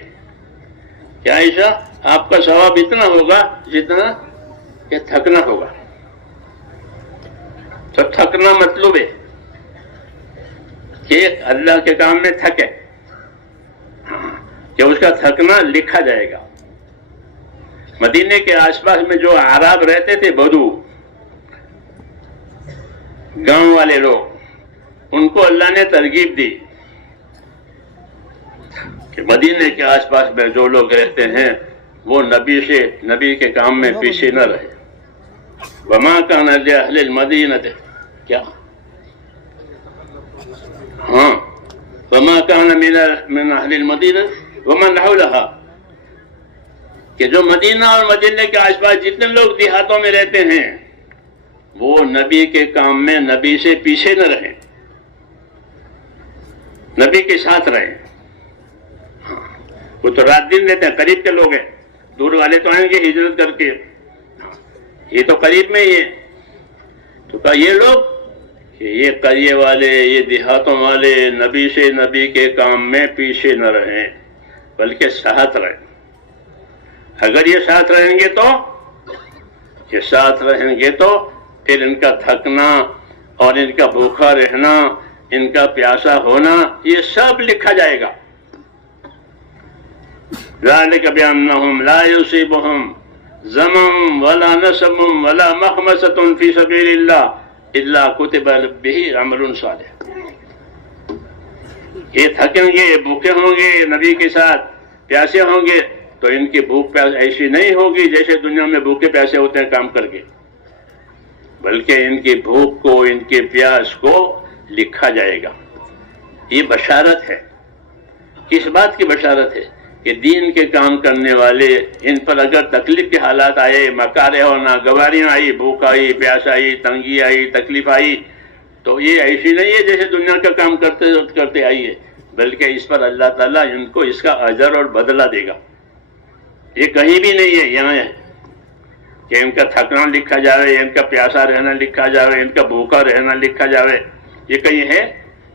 کیا عائشہ آپ کا ثواب اتنا ہوگا جتنا کہ تھکنا ہوگا. تو تھکنا مطلب ہے کہ اللہ کے کام میں تھکے، کہ اس کا تھکنا لکھا جائے گا. مدینے کے آس پاس میں جو اعراب رہتے تھے، بدو گاؤں والے لوگ، ان کو اللہ نے ترغیب دی کہ مدینے کے آس پاس میں جو لوگ رہتے ہیں وہ نبی کے کام میں پیچھے نہ رہے. وما كان لأهل المدينة کیا ہاں وما كان من أهل المدينة ومن حولها، کہ جو مدینہ اور مدینے کے آس پاس جتنے لوگ دیہاتوں میں رہتے ہیں وہ نبی کے کام میں نبی سے پیچھے نہ رہیں، نبی کے ساتھ رہیں. وہ تو رات دن رہتے ہیں، قریب کے لوگ ہیں، دور والے تو آئیں گے ہجرت کر کے، یہ تو قریب میں ہی ہے. تو کہا یہ لوگ کہ یہ قریے والے، یہ دیہاتوں والے نبی سے نبی کے کام میں پیچھے نہ رہیں بلکہ ساتھ رہیں. اگر یہ ساتھ رہیں گے تو پھر ان کا تھکنا اور ان کا بھوکا رہنا، ان کا پیاسا ہونا، یہ سب لکھا جائے گا. ذالک بأنہم لا یصیبہم ظمأ ولا نصب ولا مخمصۃ فی سبیل اللہ الا کتب بہ عمل صالح. یہ تھکیں گے، بھوکے ہوں گے، نبی کے ساتھ پیاسے ہوں گے تو ان کی بھوک پیاس ایسی نہیں ہوگی جیسے دنیا میں بھوکے پیاسے ہوتے ہیں کام کر کے، بلکہ ان کی بھوک کو، ان کی پیاس کو لکھا جائے گا. یہ بشارت ہے. کس بات کی بشارت ہے؟ کہ دین کے کام کرنے والے، ان پر اگر تکلیف کے حالات آئے، مکارے ہونا، گواریاں آئی، بھوک آئی، پیاس آئی، تنگی آئی، تکلیف آئی، تو یہ ایسی نہیں ہے جیسے دنیا کا کام کرتے آئی ہے، بلکہ اس پر اللہ تعالیٰ ان کو اس کا اجر اور بدلہ دے گا. یہ کہیں بھی نہیں ہے، یہاں ہے کہ ان کا تھکنا لکھا جاوے، ان کا پیاسا رہنا لکھا جاوے، ان کا بھوکا رہنا لکھا جاوے. یہ کہیں ہے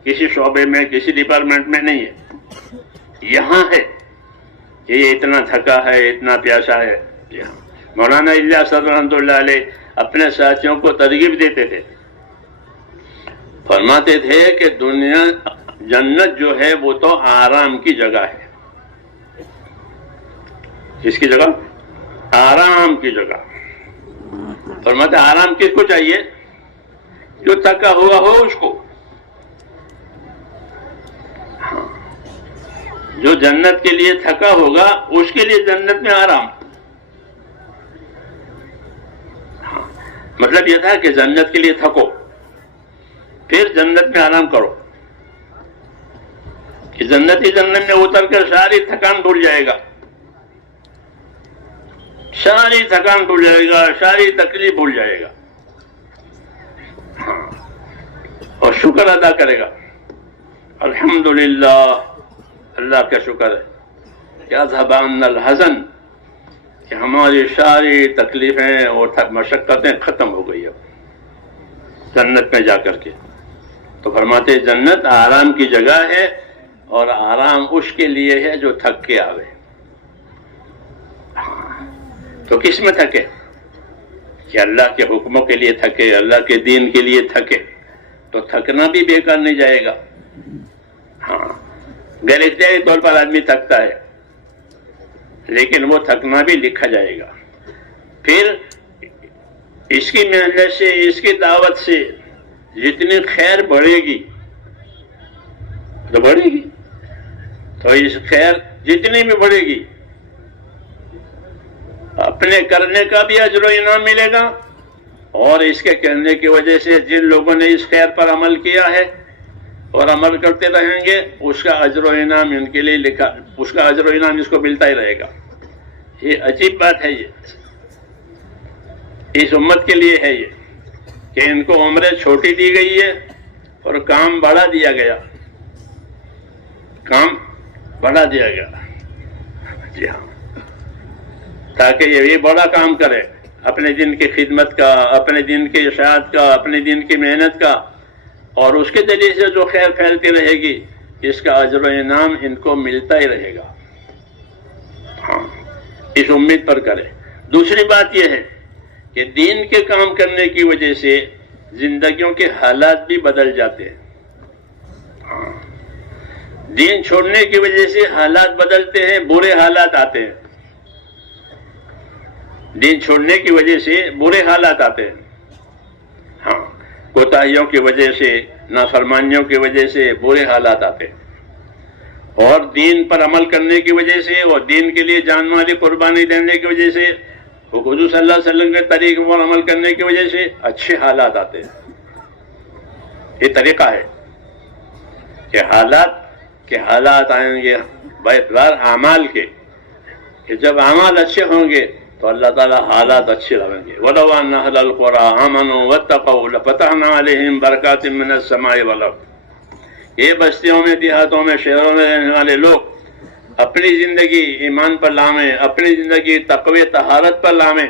کسی شعبے میں، کسی ڈپارٹمنٹ میں نہیں ہے، یہاں ہے کہ یہ اتنا تھکا ہے، اتنا پیاسا ہے. مولانا الیاس رحمۃ اللہ علیہ اپنے ساتھیوں کو ترغیب دیتے تھے، فرماتے تھے کہ دنیا، جنت جو ہے وہ تو آرام کی جگہ ہے. کس کی جگہ؟ آرام کی جگہ. فرماتے آرام کس کو چاہیے؟ جو تھکا ہوا ہو اس کو. جو جنت کے لیے تھکا ہوگا اس کے لیے جنت میں آرام. مطلب یہ تھا کہ جنت کے لیے تھکو، پھر جنت میں آرام کرو، کہ جنت میں اتر کر ساری تھکان بھول جائے گا، ساری تھکان بھول جائے گا، ساری تکلیف بھول جائے گا، اور شکر ادا کرے گا. الحمدللہ، اللہ کا شکر ہے کہ اذهب عنا الحزن، کہ ہماری ساری تکلیفیں اور مشقتیں ختم ہو گئی اب جنت میں جا کر کے. تو فرماتے جنت آرام کی جگہ ہے، اور آرام اس کے لیے ہے جو تھک کے آوے. تو کس میں تھکے؟ کہ اللہ کے حکموں کے لیے تھکے، اللہ کے دین کے لیے تھکے. تو تھکنا بھی بیکار نہیں جائے گا. ہاں، غیر اختیاری طور پر آدمی تھکتا ہے، لیکن وہ تھکنا بھی لکھا جائے گا. پھر اس کی محنت سے، اس کی دعوت سے جتنی خیر بڑھے گی تو بڑھے گی، تو اس خیر جتنی بھی بڑھے گی اپنے کرنے کا بھی اجر و انعام ملے گا، اور اس کے کہنے کی وجہ سے جن لوگوں نے اس خیر پر عمل کیا ہے اور عمل کرتے رہیں گے اس کا اجر و انعام ان کے لیے لکھا، اس کا اجر و انعام اس کو ملتا ہی رہے گا. یہ عجیب بات ہے، یہ اس امت کے لیے ہے یہ کہ ان کو عمریں چھوٹی دی گئی ہے اور کام بڑھا دیا گیا، کام بڑھا دیا گیا. جی ہاں، تاکہ یہ بڑا کام کرے، اپنے دین کی خدمت کا، اپنے دین کی اشاعت کا، اپنے دین کی محنت کا، اور اس کے ذریعے سے جو خیر پھیلتی رہے گی اس کا اجر و انعام ان کو ملتا ہی رہے گا. ہاں. اس امید پر کریں۔ دوسری بات یہ ہے کہ دین کے کام کرنے کی وجہ سے زندگیوں کے حالات بھی بدل جاتے ہیں۔ دین چھوڑنے کی وجہ سے حالات بدلتے ہیں، برے حالات آتے ہیں۔ دین چھوڑنے کی وجہ سے برے حالات آتے ہیں، ہاں، کوتاہیوں کی وجہ سے، نافرمانیوں کی وجہ سے برے حالات آتے ہیں، اور دین پر عمل کرنے کی وجہ سے اور دین کے لیے جان مالی قربانی دینے کی وجہ سے، حضور صلی اللہ علیہ وسلم کے طریقے پر عمل کرنے کی وجہ سے اچھے حالات آتے ہیں۔ یہ طریقہ ہے کہ حالات آئیں گے باعتبار اعمال کے، کہ جب اعمال اچھے ہوں گے تو اللہ تعالیٰ حالات اچھے لگیں گے۔ وَلَوْ أَنَّ أَهْلَ الْقُرَىٰ آمَنُوا وَاتَّقَوْا لَفَتَحْنَا عَلَيْهِمْ بَرَكَاتٍ مِّنَ السَّمَاءِ وَالْأَرْضِ۔ یہ بستیوں میں، دیہاتوں میں، شہروں میں رہنے والے لوگ اپنی زندگی ایمان پر لامیں، اپنی زندگی تقوی طہارت پر لامیں،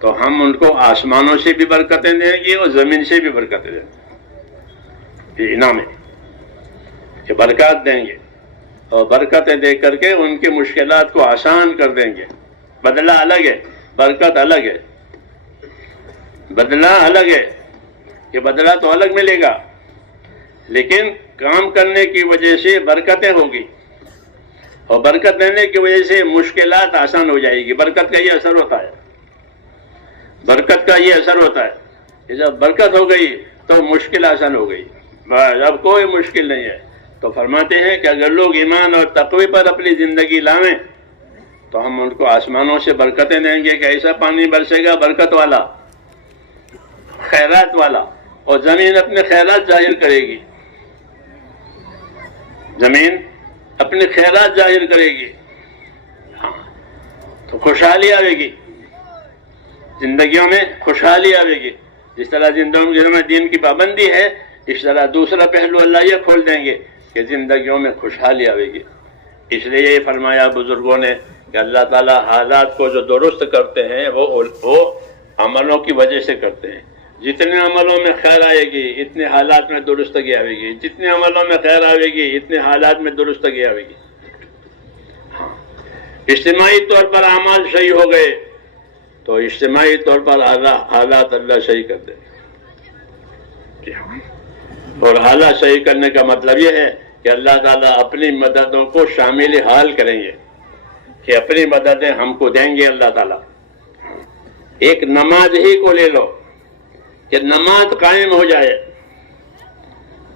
تو ہم ان کو آسمانوں سے بھی برکتیں دیں گے اور زمین سے بھی برکتیں دیں گے۔ یہ انعام ہے کہ برکات دیں گے، اور برکتیں دے کر کے ان کی مشکلات کو آسان کر دیں گے۔ بدلہ الگ ہے، برکت الگ ہے۔ بدلہ الگ ہے کہ بدلہ تو الگ ملے گا، لیکن کام کرنے کی وجہ سے برکتیں ہوگی، اور برکت دینے کی وجہ سے مشکلات آسان ہو جائے گی۔ برکت کا یہ اثر ہوتا ہے، برکت کا یہ اثر ہوتا ہے کہ جب برکت ہو گئی تو مشکل آسان ہو گئی، اب کوئی مشکل نہیں ہے۔ تو فرماتے ہیں کہ اگر لوگ ایمان اور تقوی پر اپنی زندگی لاویں تو ہم ان کو آسمانوں سے برکتیں دیں گے کہ ایسا پانی برسے گا برکت والا، خیرات والا، اور زمین اپنے خیرات ظاہر کرے گی، زمین اپنے خیرات ظاہر کرے گی، ہاں، تو خوشحالی آئے گی، زندگیوں میں خوشحالی آئے گی۔ جس طرح زندگیوں میں دین کی پابندی ہے، اس طرح دوسرا پہلو اللہ یہ کھول دیں گے کہ زندگیوں میں خوشحالی آئے گی۔ اس لیے یہ فرمایا بزرگوں نے کہ اللہ تعالیٰ حالات کو جو درست کرتے ہیں وہ عملوں کی وجہ سے کرتے ہیں۔ جتنے عملوں میں خیر آئے گی اتنے حالات میں درستگی آئے گی، جتنے عملوں میں خیر آئے گی اتنے حالات میں درستگی آئے گی۔ ہاں، اجتماعی طور پر اعمال صحیح ہو گئے تو اجتماعی طور پر حالات اللہ صحیح کر دے گا، اور حالات صحیح کرنے کا مطلب یہ ہے کہ اللہ تعالیٰ اپنی مددوں کو شامل حال کریں گے، کہ اپنی مددیں ہم کو دیں گے اللہ تعالیٰ۔ ایک نماز ہی کو لے لو کہ نماز قائم ہو جائے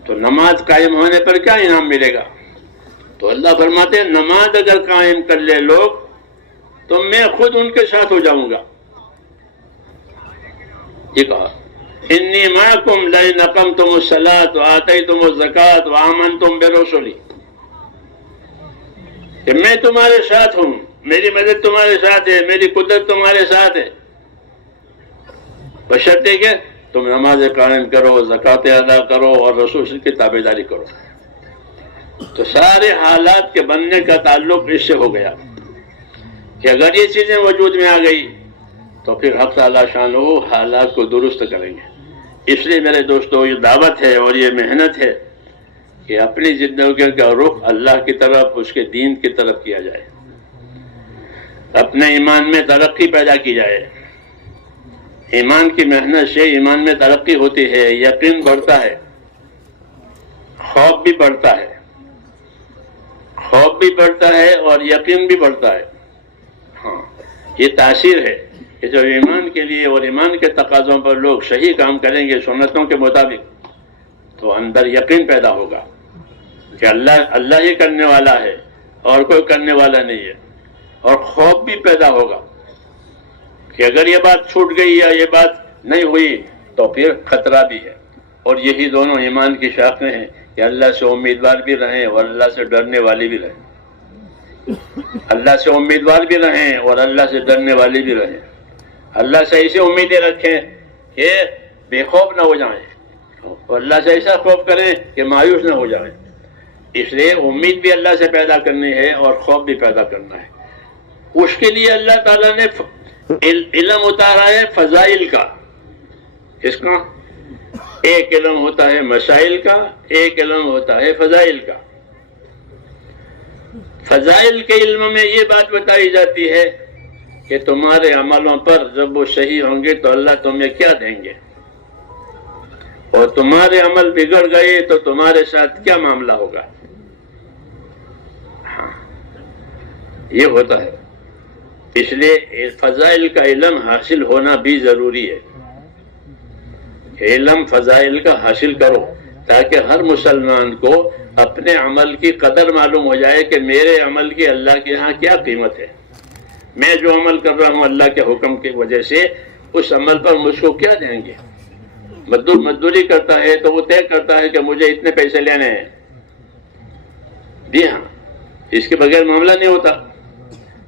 تو نماز قائم ہونے پر کیا انعام ملے گا؟ تو اللہ فرماتے ہیں نماز اگر قائم کر لے لوگ تو میں خود ان کے ساتھ ہو جاؤں گا۔ یہ کہا انی معکم لئن اقمتم الصلاۃ وآتیتم الزکاۃ وآمنتم برسلی، کہ میں تمہارے ساتھ ہوں، میری مدد تمہارے ساتھ ہے، میری قدرت تمہارے ساتھ ہے، بشرطے کہ تم نماز قائم کرو، زکوٰۃ ادا کرو اور رسول کی تابعداری کرو۔ تو سارے حالات کے بننے کا تعلق اس سے ہو گیا کہ اگر یہ چیزیں وجود میں آ گئی تو پھر حق تعالیٰ شانہ حالات کو درست کریں گے۔ اس لیے میرے دوستو یہ دعوت ہے اور یہ محنت ہے کہ اپنی زندگی کا رخ اللہ کی طرف، اس کے دین کی طرف کیا جائے، اپنے ایمان میں ترقی پیدا کی جائے۔ ایمان کی محنت سے ایمان میں ترقی ہوتی ہے، یقین بڑھتا ہے، خوف بھی بڑھتا ہے، خوف بھی بڑھتا ہے اور یقین بھی بڑھتا ہے۔ ہاں، یہ تاثیر ہے کہ جب ایمان کے لیے اور ایمان کے تقاضوں پر لوگ صحیح کام کریں گے سنتوں کے مطابق تو اندر یقین پیدا ہوگا کہ اللہ ہی کرنے والا ہے اور کوئی کرنے والا نہیں ہے، اور خوف بھی پیدا ہوگا کہ اگر یہ بات چھوٹ گئی یا یہ بات نہیں ہوئی تو پھر خطرہ بھی ہے۔ اور یہی دونوں ایمان کی شاخیں ہیں کہ اللہ سے امیدوار بھی رہیں اور اللہ سے ڈرنے والی بھی رہیں، اللہ سے امیدوار بھی رہیں اور اللہ سے ڈرنے والی بھی رہیں۔ اللہ سے ایسے امیدیں رکھیں کہ بے خوف نہ ہو جائیں، اور اللہ سے ایسا خوف کریں کہ مایوس نہ ہو جائیں۔ اس لیے امید بھی اللہ سے پیدا کرنی ہے اور خوف بھی پیدا کرنا ہے۔ اس کے لیے اللہ تعالیٰ نے علم اتارا ہے فضائل کا۔ اس کا ایک علم ہوتا ہے مسائل کا، ایک علم ہوتا ہے فضائل کا۔ فضائل کے علم میں یہ بات بتائی جاتی ہے کہ تمہارے عملوں پر جب وہ صحیح ہوں گے تو اللہ تمہیں کیا دیں گے، اور تمہارے عمل بگڑ گئے تو تمہارے ساتھ کیا معاملہ ہوگا۔ ہاں یہ ہوتا ہے، اس لیے فضائل کا علم حاصل ہونا بھی ضروری ہے۔ علم فضائل کا حاصل کرو تاکہ ہر مسلمان کو اپنے عمل کی قدر معلوم ہو جائے کہ میرے عمل کی اللہ کے ہاں کیا قیمت ہے، میں جو عمل کر رہا ہوں اللہ کے حکم کی وجہ سے، اس عمل پر مجھ کو کیا دیں گے۔ مزدوری کرتا ہے تو وہ طے کرتا ہے کہ مجھے اتنے پیسے لینے ہیں، جی ہاں، اس کے بغیر معاملہ نہیں ہوتا۔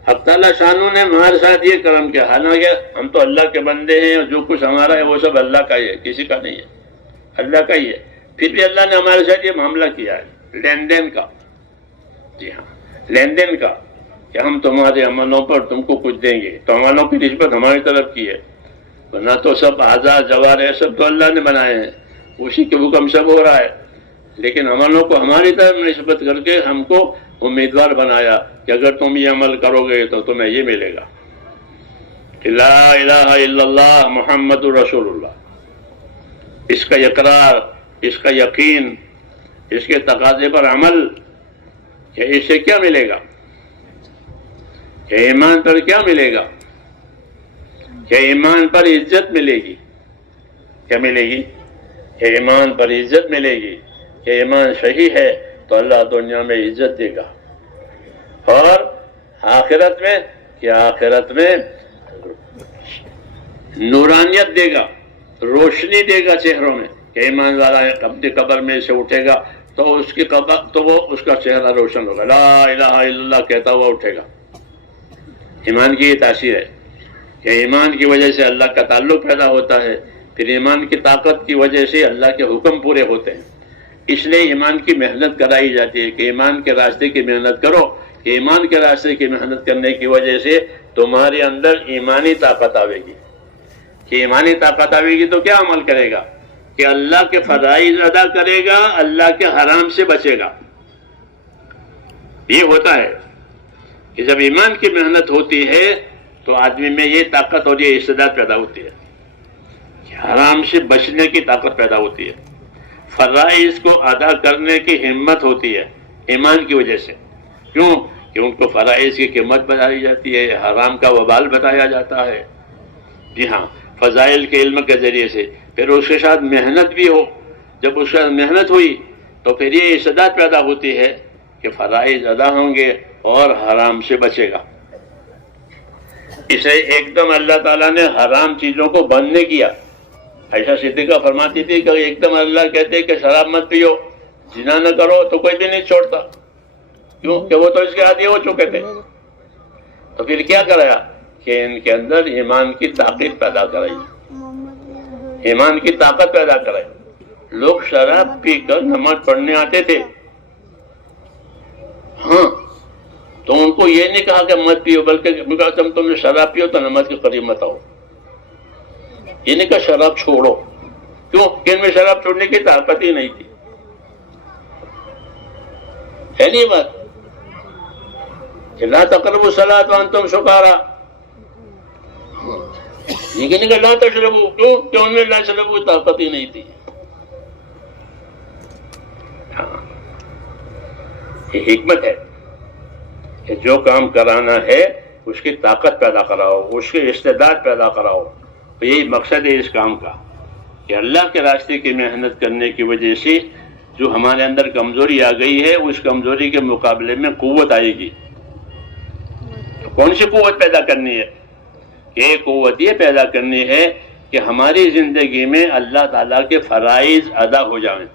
حق تعالیٰ شانوں نے ہمارے ساتھ یہ کرم کیا، حالانکہ ہم تو اللہ کے بندے ہیں اور جو کچھ ہمارا ہے وہ سب اللہ کا ہی ہے، کسی کا نہیں ہے، اللہ کا ہی ہے، پھر بھی اللہ نے ہمارے ساتھ یہ معاملہ کیا ہے لین دین کا، جی ہاں لین دین کا، کہ ہم تمہارے عملوں پر تم کو کچھ دیں گے، تو عملوں کی نسبت ہماری طرف کی ہے، ورنہ تو سب اعضاء جوارح سب تو اللہ نے بنائے ہیں، اسی کے حکم سب ہو رہا ہے، لیکن عملوں کو ہماری طرف نسبت کر کے ہم کو امیدوار بنایا کہ اگر تم یہ عمل کرو گے تو تمہیں یہ ملے گا، لا الہ الا اللہ محمد رسول اللہ، اس کا اقرار، اس کا یقین، اس کے تقاضے پر عمل، کہ اس سے کیا ملے گا، کہ ایمان پر کیا ملے گا، کہ ایمان پر عزت ملے گی، کیا ملے گی، کہ ایمان پر عزت ملے گی، کہ ایمان صحیح ہے تو اللہ دنیا میں عزت دے گا، اور آخرت میں، کہ آخرت میں نورانیت دے گا، روشنی دے گا چہروں میں، کہ ایمان والا اپنی قبر میں سے اٹھے گا تو اس کی قبر تو وہ اس کا چہرہ روشن ہوگا، لا الہ الا اللہ کہتا ہوا اٹھے گا۔ ایمان کی یہ تاثیر ہے کہ ایمان کی وجہ سے اللہ کا تعلق پیدا ہوتا ہے، پھر ایمان کی طاقت کی وجہ سے اللہ کے حکم پورے ہوتے ہیں، اس لیے ایمان کی محنت کرائی جاتی ہے کہ ایمان کے راستے کی محنت کرو، کہ ایمان کے راستے کی محنت کرنے کی وجہ سے تمہارے اندر ایمانی طاقت آئے گی، کہ ایمانی طاقت آئے گی تو کیا عمل کرے گا، کہ اللہ کے فرائض ادا کرے گا، اللہ کے حرام سے بچے گا۔ یہ ہوتا ہے کہ جب ایمان کی محنت ہوتی ہے تو آدمی میں یہ طاقت اور یہ استعداد پیدا ہوتی ہے کہ حرام سے بچنے کی طاقت پیدا ہوتی ہے، فرائض کو ادا کرنے کی ہمت ہوتی ہے ایمان کی وجہ سے، کیوں کہ ان کو فرائض کی قیمت بتائی جاتی ہے، حرام کا وبال بتایا جاتا ہے، جی ہاں فضائل کے علم کے ذریعے سے، پھر اس کے ساتھ محنت بھی ہو، جب اس کے ساتھ محنت ہوئی تو پھر یہ استعداد پیدا ہوتی ہے کہ فرائض ادا ہوں گے اور حرام سے بچے گا۔ اسے ایک دم اللہ تعالیٰ نے حرام چیزوں کو بند نہیں کیا۔ عائشہ صدیقہ فرماتی تھی کہ ایک دم اللہ کہتے کہ شراب مت پیو، زنا نہ کرو، تو کوئی بھی نہیں چھوڑتا، کیوں کہ وہ تو اس کے عادی ہو چکے تھے، تو پھر کیا کرایا کہ ان کے اندر ایمان کی طاقت پیدا کرائی، ایمان کی طاقت پیدا کرائی۔ لوگ شراب پی کر نماز پڑھنے آتے تھے، ہاں تو ان کو یہ نہیں کہا کہ مت پیو، بلکہ تم نے شراب پیو تو نماز کے قریب مت آؤ، یہ نہیں کہا شراب چھوڑو، کیوں کہ ان میں شراب چھوڑنے کی طاقت ہی نہیں تھی، ہے نہیں بات کہ لا تقربوا الصلاۃ وانتم سکارى، یہ نہیں کہ لا تشربوا، کیوں کہ ان میں لا تشربوا طاقت ہی نہیں تھی۔ یہ حکمت ہے کہ جو کام کرانا ہے اس کی طاقت پیدا کراؤ، اس کی استعداد پیدا کراؤ، تو یہی مقصد ہے اس کام کا کہ اللہ کے راستے کی محنت کرنے کی وجہ سے جو ہمارے اندر کمزوری آ گئی ہے اس کمزوری کے مقابلے میں قوت آئے گی۔ تو کون سی قوت پیدا کرنی ہے؟ ایک قوت یہ پیدا کرنی ہے کہ ہماری زندگی میں اللہ تعالیٰ کے فرائض ادا ہو جائیں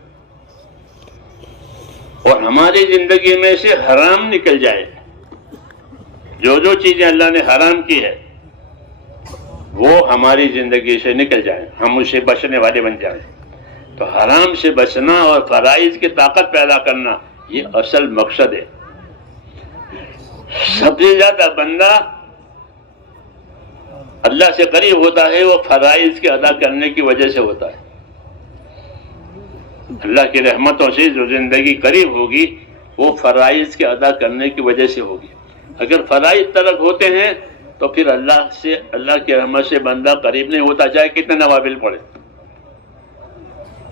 اور ہماری زندگی میں سے حرام نکل جائے، جو جو چیزیں اللہ نے حرام کی ہے وہ ہماری زندگی سے نکل جائیں، ہم اسے بچنے والے بن جائیں۔ تو حرام سے بچنا اور فرائض کی طاقت پیدا کرنا یہ اصل مقصد ہے۔ سب سے زیادہ بندہ اللہ سے قریب ہوتا ہے وہ فرائض کے ادا کرنے کی وجہ سے ہوتا ہے۔ اللہ کی رحمتوں سے جو زندگی قریب ہوگی وہ فرائض کے ادا کرنے کی وجہ سے ہوگی. اگر فرائض ترک ہوتے ہیں تو پھر اللہ کی رحمت سے بندہ قریب نہیں ہوتا، چاہے کتنے نوافل پڑھے.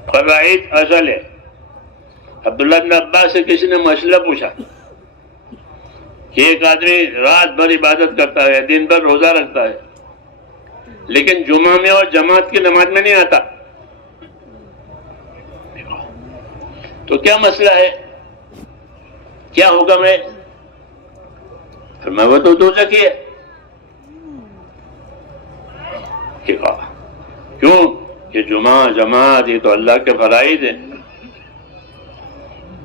فرائض اصل ہے. عبداللہ بن عباس سے کسی نے مسئلہ پوچھا کہ ایک آدمی رات بھر عبادت کرتا ہے، دن بھر روزہ رکھتا ہے، لیکن جمعہ میں اور جماعت کی نماز میں نہیں آتا، تو کیا مسئلہ ہے، کیا حکم ہے؟ فرمایا وہ تو دوزخی ہے. کیوں کہ جمعہ جماعت یہ تو اللہ کے فرائض ہیں.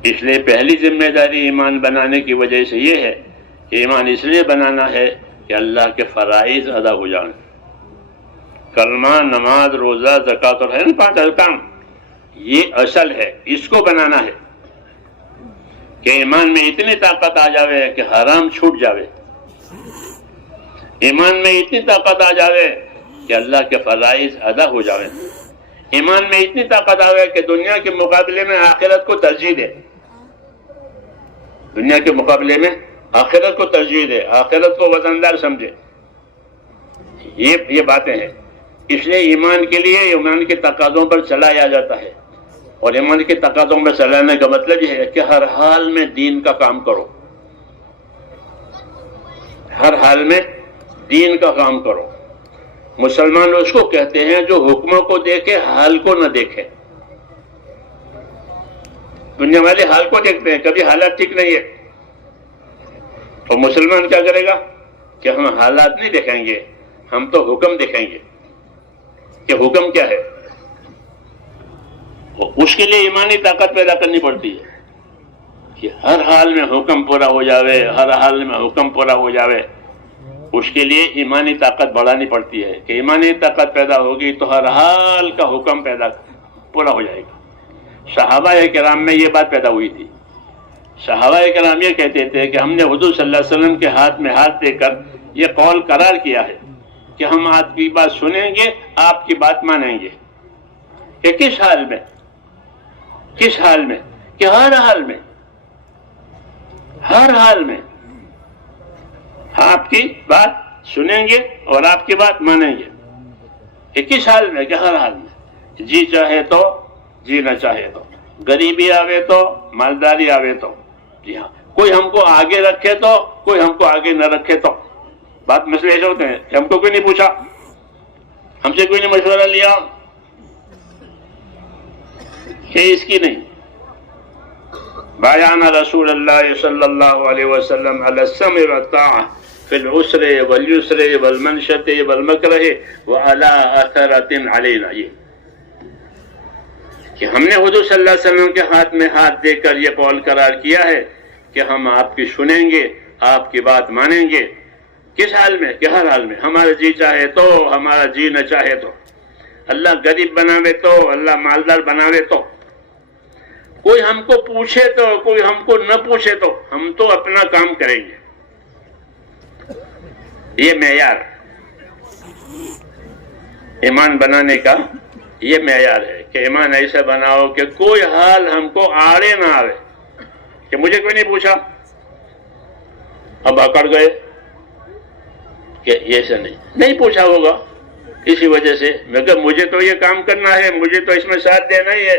اس لیے پہلی ذمہ داری ایمان بنانے کی وجہ سے یہ ہے کہ ایمان اس لیے بنانا ہے کہ اللہ کے فرائض ادا ہو جائیں. کلمہ، نماز، روزہ، زکوٰۃ اور ہے نا 5 احکام، یہ اصل ہے، اس کو بنانا ہے کہ ایمان میں اتنی طاقت آ جاوے کہ حرام چھوٹ جاوے، ایمان میں اتنی طاقت آ جاوے کہ اللہ کے فرائض ادا ہو جاوے، ایمان میں اتنی طاقت آوے کہ دنیا کے مقابلے میں آخرت کو ترجیح دے، دنیا کے مقابلے میں آخرت کو ترجیح دے، آخرت کو وزندار سمجھے. یہ باتیں ہیں. اس لیے ایمان کے لیے ایمان کے تقاضوں پر چلایا جاتا ہے، اور ایمان کے تقاضوں پر چلانے کا مطلب یہ ہے کہ ہر حال میں دین کا کام کرو، ہر حال میں دین کا کام کرو. مسلمان اس کو کہتے ہیں جو حکموں کو دیکھے حال کو نہ دیکھے. دنیا والے حال کو دیکھتے ہیں، کبھی حالات ٹھیک نہیں ہے، تو مسلمان کیا کرے گا کہ ہم حالات نہیں دیکھیں گے، ہم تو حکم دیکھیں گے کہ حکم کیا ہے. اس کے لیے ایمانی طاقت پیدا کرنی پڑتی ہے کہ ہر حال میں حکم پورا ہو جاوے، ہر حال میں حکم پورا ہو جاوے. اس کے لیے ایمانی طاقت بڑھانی پڑتی ہے کہ ایمانی طاقت پیدا ہوگی تو ہر حال کا حکم پورا ہو جائے گا. صحابہ کرام میں یہ بات پیدا ہوئی تھی. صحابہ کرام یہ کہتے تھے کہ ہم نے حضور صلی اللہ علیہ وسلم کے ہاتھ میں ہاتھ دے کر یہ قول قرار کیا ہے کہ ہم آپ کی بات سنیں گے، آپ کی بات مانیں گے. کہ کس حال میں؟ کس حال میں؟ کہ ہر حال میں، ہر حال میں آپ کی بات سنیں گے اور آپ کی بات مانیں گے. کہ کس حال میں؟ کہ ہر حال میں، جی چاہے تو، جی نہ چاہے تو، غریبی آوے تو، مالداری آوے تو. جی ہاں، کوئی ہم کو آگے رکھے تو، کوئی ہم کو آگے نہ رکھے تو. بات مسئلے ایسے ہوتے ہیں کہ ہم کو کوئی نہیں پوچھا، ہم سے کوئی نہیں مشورہ لیا، کہ اس کی نہیں. بایعنا رسول اللہ صلی اللہ علیہ وسلم علی السمع والطاعہ فی العسر والیسر والمنشط والمکرہ وعلی اثرۃ علینا. یہ کہ ہم نے حضور صلی اللہ علیہ وسلم کے ہاتھ میں ہاتھ دے کر یہ قول قرار کیا ہے کہ ہم آپ کی سنیں گے، آپ کی بات مانیں گے. کس حال میں؟ کہ ہر حال میں. ہمارا جی چاہے تو، ہمارا جی نہ چاہے تو. اللہ غریب بناوے تو، اللہ مالدار بناوے تو. کوئی ہم کو پوچھے تو، کوئی ہم کو نہ پوچھے تو، ہم تو اپنا کام کریں گے. یہ معیار ایمان بنانے کا، یہ معیار ہے کہ ایمان ایسا بناؤ کہ کوئی حال ہم کو آڑے نہ آوے کہ مجھے کوئی نہیں پوچھا اب اکڑ گئے، کہ ایسا نہیں پوچھا ہوگا اسی وجہ سے مگر مجھے تو یہ کام کرنا ہے، مجھے تو اس میں ساتھ دینا ہی ہے.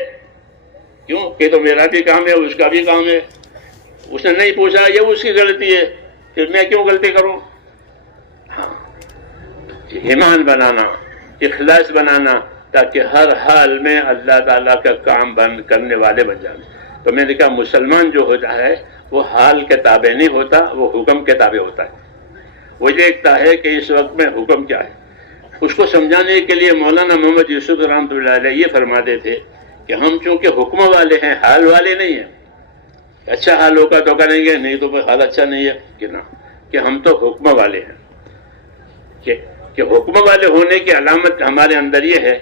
کیوں کہ تو میرا بھی کام ہے، اس کا بھی کام ہے. اس نے نہیں پوچھا، یہ اس کی غلطی ہے، پھر میں کیوں غلطی کروں؟ ہاں، ایمان بنانا، اخلاص بنانا، تاکہ ہر حال میں اللہ تعالیٰ کا کام بند کرنے والے بن جائیں. تو میں نے کہا مسلمان جو ہوتا ہے وہ حال کے تابع نہیں ہوتا، وہ حکم کے تابع ہوتا ہے. وہ دیکھتا ہے کہ اس وقت میں حکم کیا ہے. اس کو سمجھانے کے لیے مولانا محمد یوسف رحمۃ اللہ علیہ یہ فرماتے تھے کہ ہم چونکہ حکم والے ہیں، حال والے نہیں ہیں. اچھا حال ہوگا تو کریں گے، نہیں تو حال اچھا نہیں ہے کہ نہ، کہ ہم تو حکم والے ہیں. کہ حکم والے ہونے کی علامت ہمارے اندر یہ ہے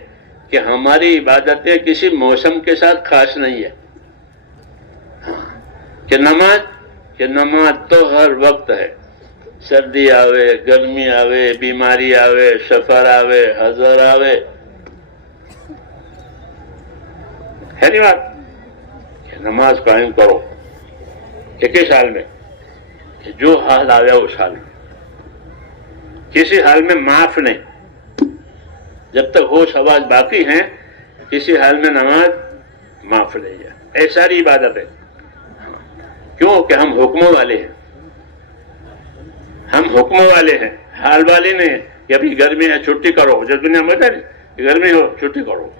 کہ ہماری عبادتیں کسی موسم کے ساتھ خاص نہیں ہے. کہ نماز تو ہر وقت ہے، سردی آوے، گرمی آوے، بیماری آوے، سفر آوے، حضر آوے، ہے نہیں بات کہ نماز قائم کرو. کہ کس حال میں؟ کہ جو حال آیا اس حال میں، کسی حال میں معاف نہیں، جب تک ہوش آواز باقی ہیں کسی حال میں نماز معاف نہیں ہے. ایسا ساری عبادت ہے. کیوں کہ ہم حکموں والے ہیں، ہم حکموں والے ہیں، حال والے نہیں ہیں کہ ابھی گرمی ہے چھٹی کرو. جب دنیا میں ہوتا ہے گرمی ہو چھٹی کرو،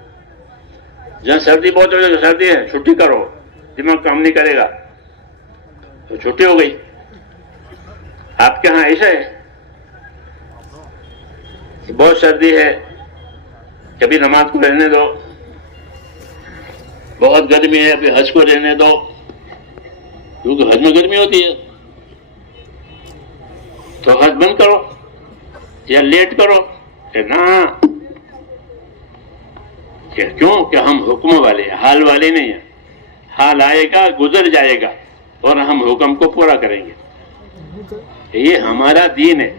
جہاں سردی بہت ہو جائے سردی ہے چھٹی کرو، دماغ کام نہیں کرے گا تو چھٹی ہو گئی. آپ کے ہاں ایسا ہے؟ بہت سردی ہے کبھی نماز کو رہنے دو، بہت گرمی ہے ابھی حج کو رہنے دو، کیونکہ حج میں گرمی ہوتی ہے تو حج بند کرو یا لیٹ کرو. کہ نہ، کیوں کہ ہم حکم والے ہیں، حال والے نہیں ہیں. حال آئے گا گزر جائے گا اور ہم حکم کو پورا کریں گے. یہ ہمارا دین ہے.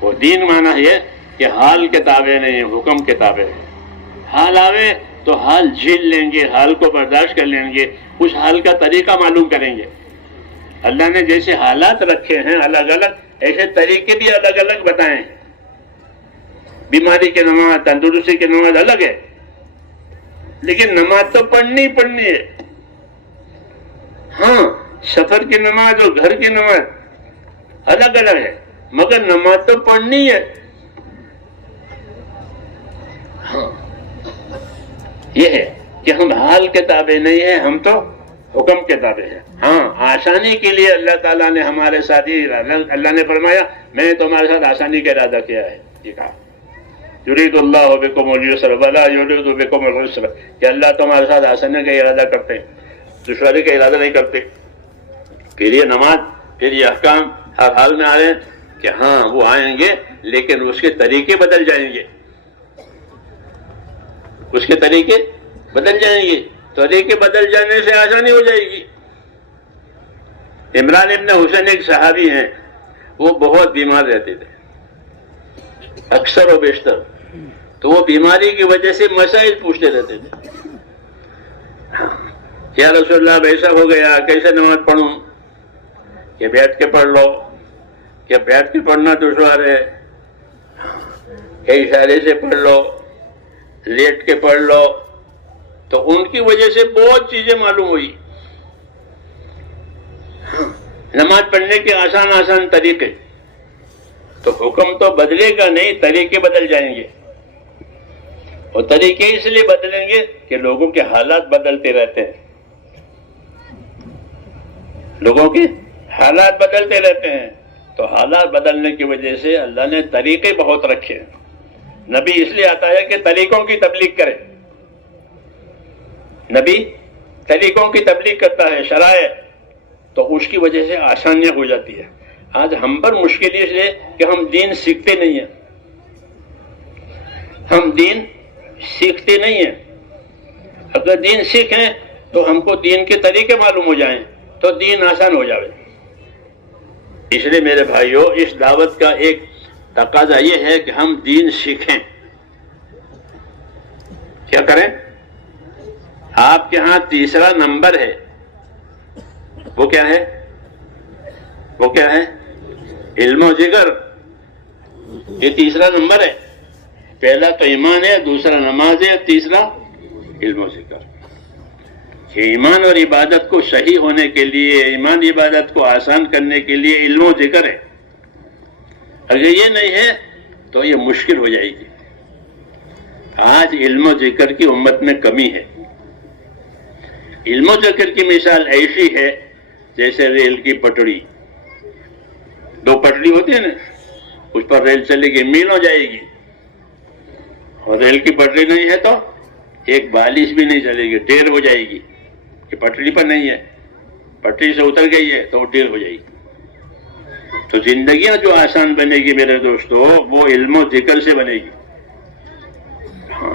وہ دین مانا ہے کہ حال کے تابع نہیں، حکم کے تابع ہے. حال آوے تو حال جھیل لیں گے، حال کو برداشت کر لیں گے، اس حال کا طریقہ معلوم کریں گے. اللہ نے جیسے حالات رکھے ہیں الگ الگ، ایسے طریقے بھی الگ الگ بتائیں. بیماری کی نماز، تندرستی کی نماز الگ ہے، لیکن نماز تو پڑھنی پڑھنی ہے. ہاں، سفر کی نماز اور گھر کی نماز الگ الگ ہے، مگر نماز تو پڑھنی ہے. ہاں، یہ ہے کہ ہم حال کے تابع نہیں ہیں، ہم تو حکم کے تابع ہیں. ہاں، آسانی کے لیے اللہ تعالیٰ نے ہمارے ساتھ ہی، اللہ نے فرمایا میں نے تمہارے ساتھ آسانی کا ارادہ کیا ہے. یہ کہا یرید اللہ بکم الیسر ولا یرید بکم العسر، کہ اللہ تمہارے ساتھ آسانی کا ارادہ کرتے ہیں، دشواری کا ارادہ نہیں کرتے. پھر یہ نماز، پھر یہ احکام ہر حال میں آ رہے ہیں کہ ہاں وہ آئیں گے لیکن اس کے طریقے بدل جائیں گے. اس کے طریقے بدل جائیں گے، طریقے بدل جانے سے آسانی ہو جائے گی. عمران ابن حسین ایک صحابی ہیں، وہ بہت بیمار رہتے تھے اکثر و بیشتر، تو وہ بیماری کی وجہ سے مسائل پوچھتے رہتے تھے. یا رسول اللہ ایسا ہو گیا، کیسے نماز پڑھوں؟ کہ بیٹھ کے پڑھ لو. کہ بیٹھ کے پڑھنا دشوار ہے، کہ اشارے سے پڑھ لو، لیٹ کے پڑھ لو. تو ان کی وجہ سے بہت چیزیں معلوم ہوئی. نماز پڑھنے کے آسان آسان طریقے، تو حکم تو بدلے گا نہیں، طریقے بدل جائیں گے. اور طریقے اس لیے بدلیں گے کہ لوگوں کے حالات بدلتے رہتے ہیں. لوگوں کے حالات بدلتے رہتے ہیں، تو حالات بدلنے کی وجہ سے اللہ نے طریقے بہت رکھے. نبی اس لیے آتا ہے کہ طریقوں کی تبلیغ کرے. نبی طریقوں کی تبلیغ کرتا ہے، شرائع، تو اس کی وجہ سے آسانیاں ہو جاتی ہے. آج ہم پر مشکل اس لیے کہ ہم دین سیکھتے نہیں ہیں. ہم دین سیکھتے نہیں ہیں. اگر دین سیکھیں تو ہم کو دین کے طریقے معلوم ہو جائیں تو دین آسان ہو جائے. اس لیے میرے بھائیوں، اس دعوت کا ایک تقاضا یہ ہے کہ ہم دین سیکھیں. کیا کریں؟ آپ کے ہاں تیسرا نمبر ہے، وہ کیا ہے؟ وہ کیا ہے؟ علم و ذکر. یہ تیسرا نمبر ہے. پہلا تو ایمان ہے، دوسرا نماز ہے، تیسرا علم و ذکر. کہ ایمان اور عبادت کو صحیح ہونے کے لیے، ایمان عبادت کو آسان کرنے کے لیے علم و ذکر ہے. اگر یہ نہیں ہے تو یہ مشکل ہو جائے گی. آج علم و ذکر کی امت میں کمی ہے. علم و ذکر کی مثال ایسی ہے جیسے ریل کی پٹڑی. دو پٹڑی ہوتی ہے نا، اس پر ریل چلے گی، میل ہو جائے گی. اور ریل کی پٹڑی نہیں ہے تو ایک بالش بھی نہیں چلے گی، ڈیر ہو جائے گی. کہ پٹڑی پر نہیں ہے، پٹڑی سے اتر گئی ہے تو وہ ڈیر ہو جائے گی. تو زندگیاں جو آسان بنے گی میرے دوستو، وہ علم و ذکر سے بنے گی. ہاں،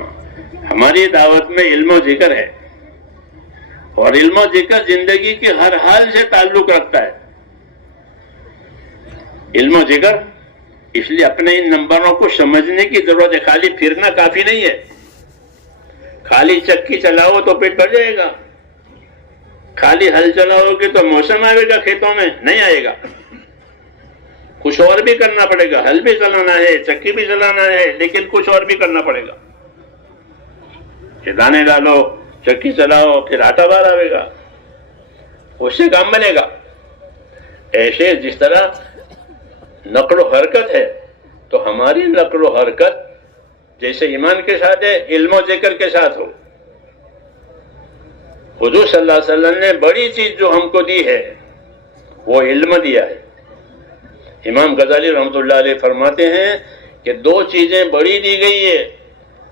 ہماری دعوت میں علم و ذکر ہے، اور علم و ذکر زندگی کے ہر حال سے تعلق رکھتا ہے. علم و ذکر، اس لیے اپنے ان نمبروں کو سمجھنے کی ضرورت ہے. خالی پھرنا کافی نہیں ہے. خالی چکی چلاؤ تو پیٹ بھر جائے گا. خالی ہل چلاؤ گے تو موسم آئے گا کھیتوں میں؟ نہیں آئے گا، کچھ اور بھی کرنا پڑے گا، ہل بھی چلانا ہے، چکی بھی چلانا ہے، لیکن کچھ اور بھی کرنا پڑے گا کہ دانے ڈالو، چکی چلاؤ، پھر آٹا بار آئے گا، اس سے کام بنے گا۔ ایسے جس طرح نقل و حرکت ہے تو ہماری نقل و حرکت جیسے ایمان کے ساتھ ہے، علم و ذکر کے ساتھ ہو۔ حضور صلی اللہ علیہ وسلم نے بڑی چیز جو ہم کو دی ہے وہ علم دیا ہے۔ امام غزالی رحمۃ اللہ علیہ فرماتے ہیں کہ دو چیزیں بڑی دی گئی ہے،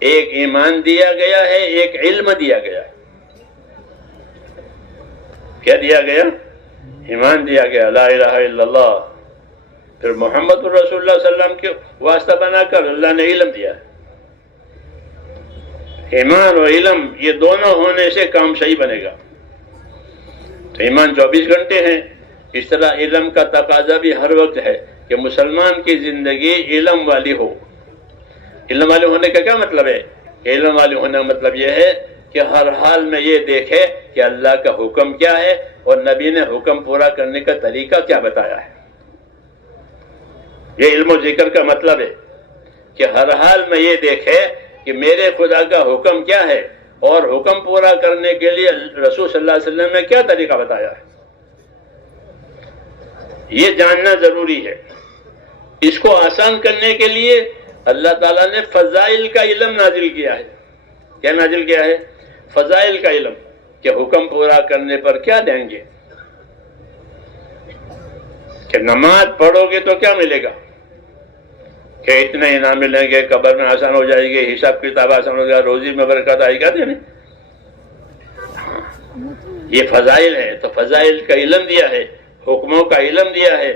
ایک ایمان دیا گیا ہے، ایک علم دیا گیا ہے۔ کیا دیا گیا؟ ایمان دیا گیا، لا الہ الا اللہ، پھر محمد رسول اللہ صلی اللہ علیہ وسلم کے واسطہ بنا کر اللہ نے علم دیا ہے۔ ایمان و علم یہ دونوں ہونے سے کام صحیح بنے گا۔ تو ایمان 24 گھنٹے ہیں، اس طرح علم کا تقاضا بھی ہر وقت ہے کہ مسلمان کی زندگی علم والی ہو۔ علم والے ہونے کا کیا مطلب ہے؟ علم والے ہونے کا مطلب یہ ہے کہ ہر حال میں یہ دیکھے کہ اللہ کا حکم کیا ہے اور نبی نے حکم پورا کرنے کا طریقہ کیا بتایا ہے۔ یہ علم و ذکر کا مطلب ہے کہ ہر حال میں یہ دیکھے کہ میرے خدا کا حکم کیا ہے اور حکم پورا کرنے کے لیے رسول صلی اللہ علیہ وسلم نے کیا طریقہ بتایا ہے۔ یہ جاننا ضروری ہے۔ اس کو آسان کرنے کے لیے اللہ تعالیٰ نے فضائل کا علم نازل کیا ہے۔ کیا نازل کیا ہے؟ فضائل کا علم، کہ حکم پورا کرنے پر کیا دیں گے، کہ نماز پڑھو گے تو کیا ملے گا، کہ اتنے انعام ملیں گے، قبر میں آسان ہو جائے گی، حساب کتاب آسان ہو گیا، روزی میں برکت آئے گا۔ یہ فضائل ہے، تو فضائل کا علم دیا ہے، حکموں کا علم دیا ہے۔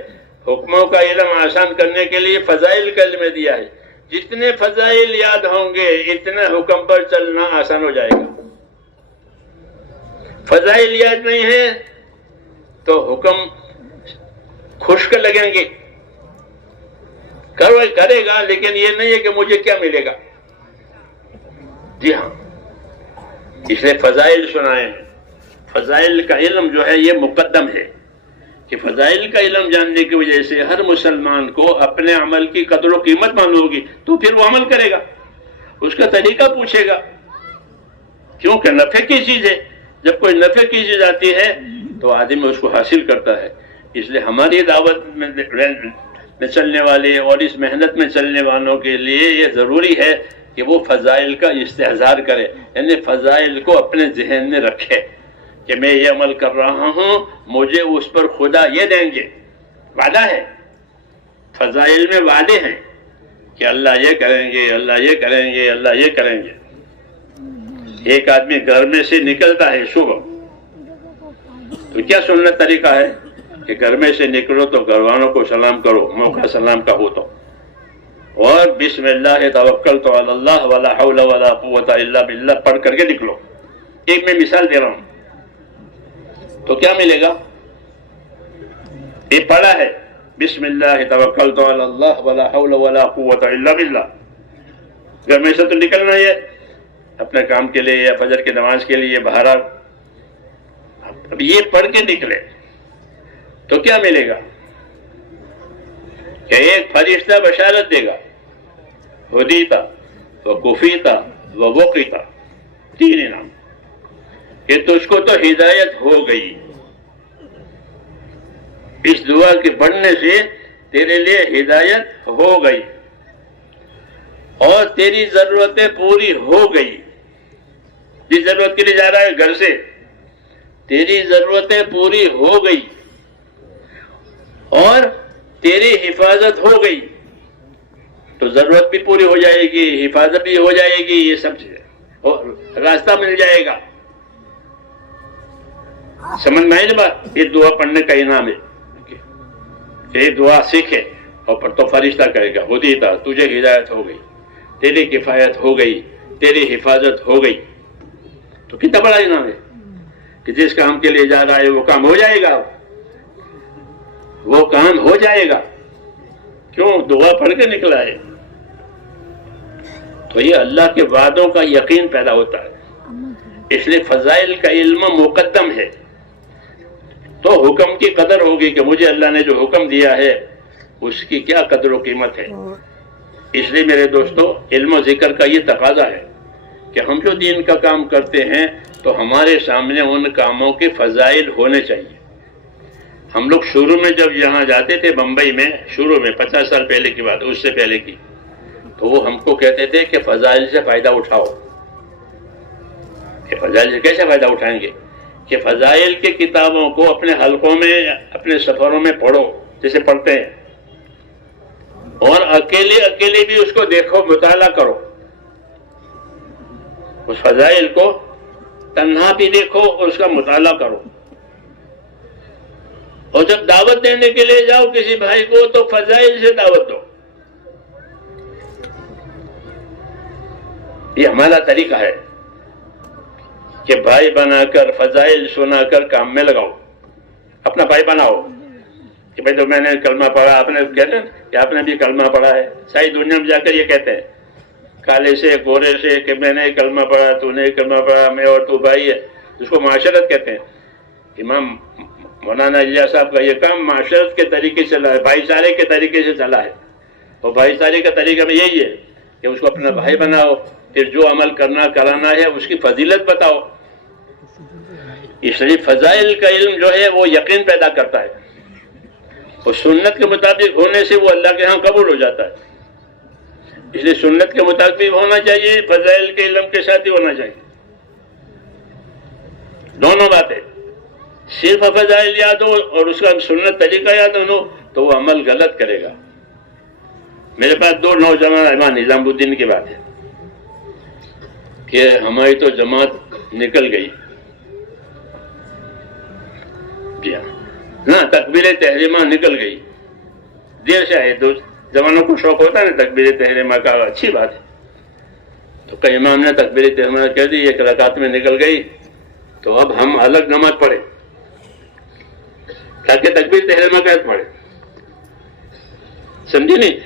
حکموں کا علم آسان کرنے کے لیے فضائل کا علم دیا ہے۔ جتنے فضائل یاد ہوں گے اتنے حکم پر چلنا آسان ہو جائے گا۔ فضائل یاد نہیں ہے تو حکم خشک لگیں گے، کرے گا لیکن یہ نہیں ہے کہ مجھے کیا ملے گا۔ جی ہاں، اس لیے فضائل سنائے ہیں۔ فضائل کا علم جو ہے یہ مقدم ہے کہ فضائل کا علم جاننے کی وجہ سے ہر مسلمان کو اپنے عمل کی قدر و قیمت معلوم ہوگی، تو پھر وہ عمل کرے گا، اس کا طریقہ پوچھے گا، کیونکہ نفع کی چیز ہے۔ جب کوئی نفع کی چیز آتی ہے تو آدمی اس کو حاصل کرتا ہے۔ اس لیے ہماری دعوت میں چلنے والے اور اس محنت میں چلنے والوں کے لیے یہ ضروری ہے کہ وہ فضائل کا استحضار کرے، یعنی فضائل کو اپنے ذہن میں رکھے کہ میں یہ عمل کر رہا ہوں، مجھے اس پر خدا یہ دیں گے، وعدہ ہے۔ فضائل میں وعدے ہیں کہ اللہ یہ کریں گے، اللہ یہ کریں گے، اللہ یہ کریں گے۔ ایک آدمی گھر میں سے نکلتا ہے صبح، تو کیا سنت طریقہ ہے کہ گھر میں سے نکلو تو گھر والوں کو سلام کرو، موقع سلام کا ہو تو، اور بسم اللہ توکلت علی اللہ ولا حول ولا قوت الا باللہ پڑھ کر کے نکلو۔ ایک میں مثال دے رہا ہوں، تو کیا ملے گا؟ یہ پڑھا ہے بسم اللہ توکلت علی اللہ ولا حول ولا قوت الا باللہ، گھر میں سے تو نکلنا ہے اپنے کام کے لیے یا فجر کی نماز کے لیے باہر۔ اب یہ پڑھ کے نکلے تو کیا ملے گا؟ کہ ایک فرشتہ بشارت دے گا، ہدیتا وکفیتا ووقیتا، 3 انعام، کہ تجھ کو تو ہدایت ہو گئی۔ اس دعا کے پڑھنے سے تیرے لیے ہدایت ہو گئی اور تیری ضرورتیں پوری ہو گئی۔ جس ضرورت کے لیے جا رہا ہے گھر سے، تیری ضرورتیں پوری ہو گئی اور تیری حفاظت ہو گئی، تو ضرورت بھی پوری ہو جائے گی، حفاظت بھی ہو جائے گی، یہ سب چیزیں، اور راستہ مل جائے گا۔ سمجھ میں آئی نا بات؟ یہ دعا پڑھنے کا انعام ہے، یہ دعا سیکھے اور پھر تو فرشتہ کہے گا ہدیتا، تجھے ہدایت ہو گئی، تیری کفایت ہو گئی، تیری حفاظت ہو گئی۔ تو کتنا بڑا انعام ہے کہ جس کام کے لیے جا رہا ہے وہ کام ہو جائے گا، وہ کام ہو جائے گا، کیوں؟ دعا پڑھ کے نکلا ہے۔ تو یہ اللہ کے وعدوں کا یقین پیدا ہوتا ہے، اس لیے فضائل کا علم مقدم ہے۔ تو حکم کی قدر ہوگی کہ مجھے اللہ نے جو حکم دیا ہے اس کی کیا قدر و قیمت ہے۔ اس لیے میرے دوستو، علم و ذکر کا یہ تقاضا ہے کہ ہم جو دین کا کام کرتے ہیں تو ہمارے سامنے ان کاموں کے فضائل ہونے چاہیے۔ ہم لوگ شروع میں جب یہاں جاتے تھے بمبئی میں، شروع میں 50 سال پہلے کی بات، اس سے پہلے کی، تو وہ ہم کو کہتے تھے کہ فضائل سے فائدہ اٹھاؤ۔ کہ فضائل سے کیسے فائدہ اٹھائیں گے؟ کہ فضائل کی کتابوں کو اپنے حلقوں میں، اپنے سفروں میں پڑھو جیسے پڑھتے ہیں، اور اکیلے بھی اس کو دیکھو، مطالعہ کرو، اس فضائل کو تنہا بھی دیکھو اور اس کا مطالعہ کرو۔ اور جب دعوت دینے کے لیے جاؤ کسی بھائی کو تو فضائل سے دعوت دو۔ یہ ہمارا طریقہ ہے کہ بھائی بنا کر، فضائل سنا کر کام میں لگاؤ، اپنا بھائی بناؤ کہ بھائی تو میں نے کلمہ پڑھا، آپ نے کہتے ہیں کہ آپ نے بھی کلمہ پڑھا ہے، ساری دنیا میں جا کر یہ کہتے ہیں کالے سے گورے سے کہ میں نے کلمہ پڑھا، تو نے کلمہ پڑھا، میں اور تو بھائی ہے، اس کو معاشرت کہتے ہیں۔ امام مولانا الیاس صاحب کا یہ کام معاشرت کے طریقے سے چلا ہے، بھائی چارے کے طریقے سے چلا ہے، اور بھائی چارے کا طریقہ میں یہی ہے کہ اس کو اپنا بھائی بناؤ، پھر جو عمل کرانا ہے اس کی فضیلت بتاؤ۔ اس لیے فضائل کا علم جو ہے وہ یقین پیدا کرتا ہے، اور سنت کے مطابق ہونے سے وہ اللہ کے ہاں قبول ہو جاتا ہے۔ اس لیے سنت کے مطابق ہونا چاہیے، فضائل کے علم کے ساتھ ہی ہونا چاہیے، دونوں باتیں۔ صرف فضائل یاد ہو اور اس کا سنت طریقہ یاد ہو تو وہ عمل غلط کرے گا۔ میرے پاس 2 نوجوان امام نظام الدین کی بات ہے کہ ہماری تو جماعت نکل گئی، جی ہاں، نہ تکبیر تحریمہ نکل گئی، دیر سے آئے، جوانوں کو شوق ہوتا ہے نا تکبیر تحریمہ کا، اچھی بات ہے۔ تو کئی امام نے تکبیر تحریمہ کہہ دی، 1 رکعت میں نکل گئی، تو اب ہم الگ نماز پڑھیں تاکہ تکبیر تحریمہ کا پڑھے، سمجھے نہیں؟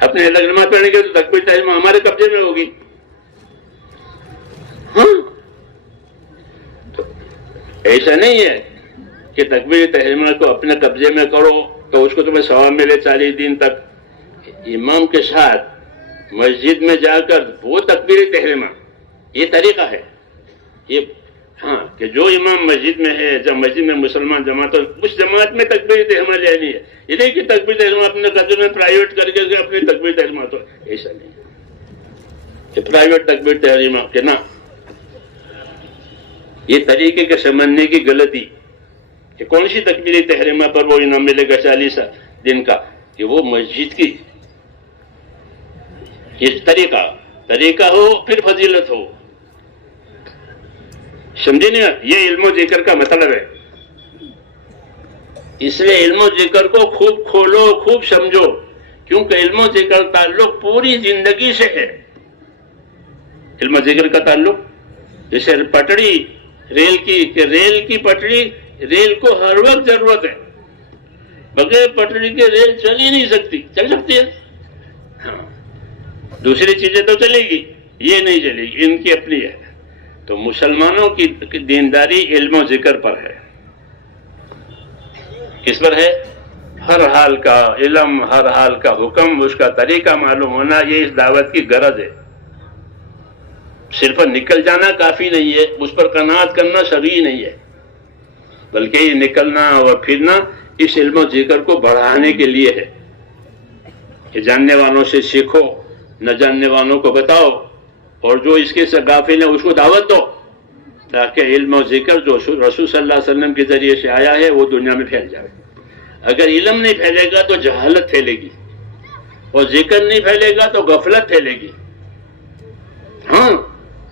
اپنے الگ نماز پڑھنے کے تو تکبیر تحریمہ ہمارے قبضے میں ہوگی۔ ہاں، تو ایسا نہیں ہے کہ تکبیر تحریمہ کو اپنے قبضے میں کرو تو اس کو تمہیں ثواب ملے 40 دن تک۔ امام کے ساتھ مسجد میں جا کر وہ تکبیر تحریمہ، یہ طریقہ ہے یہ، ہاں، کہ جو امام مسجد میں ہے، جب مسجد میں مسلمان جماعت، اس جماعت میں تکبیر تحریمہ لینی ہے، یہ نہیں کہ تکبیر تحریمہ اپنے قبضے میں پرائیویٹ کر کے اپنی تکبیر تحریمہ، تو ایسا نہیں کہ پرائیویٹ تکبیر تحریمہ کہ نا، یہ طریقے کے سمجھنے کی غلطی کہ کون سی تکبیر تحریمہ پر وہ انعام ملے گا 40 دن کا، کہ وہ مسجد کی یہ طریقہ ہو پھر فضیلت ہو، سمجھے نہیں؟ یہ علم و ذکر کا مطلب ہے۔ اس لیے علم و ذکر کو خوب کھولو، خوب سمجھو، کیونکہ علم و ذکر تعلق پوری زندگی سے ہے۔ علم و ذکر کا تعلق جیسے پٹڑی ریل کی، کہ ریل کی پٹڑی، ریل کو ہر وقت ضرورت ہے، بغیر پٹڑی کے ریل چل ہی نہیں سکتی، چل سکتی ہے ہاں، دوسری چیزیں تو چلے گی، یہ نہیں چلے گی، ان کی اپنی ہے۔ تو مسلمانوں کی دینداری علم و ذکر پر ہے، کس پر ہے؟ ہر حال کا علم، ہر حال کا حکم، اس کا طریقہ معلوم ہونا، یہ اس دعوت کی غرض ہے۔ صرف نکل جانا کافی نہیں ہے، اس پر قناعت کرنا صحیح نہیں ہے، بلکہ یہ نکلنا اور پھرنا اس علم و ذکر کو بڑھانے کے لیے ہے کہ جاننے والوں سے سیکھو، نہ جاننے والوں کو بتاؤ، اور جو اس کے سے غافل ہے اس کو دعوت دو، تاکہ علم و ذکر جو رسول صلی اللہ علیہ وسلم کے ذریعے سے آیا ہے وہ دنیا میں پھیل جائے۔ اگر علم نہیں پھیلے گا تو جہالت پھیلے گی، اور ذکر نہیں پھیلے گا تو غفلت پھیلے گی۔ ہاں،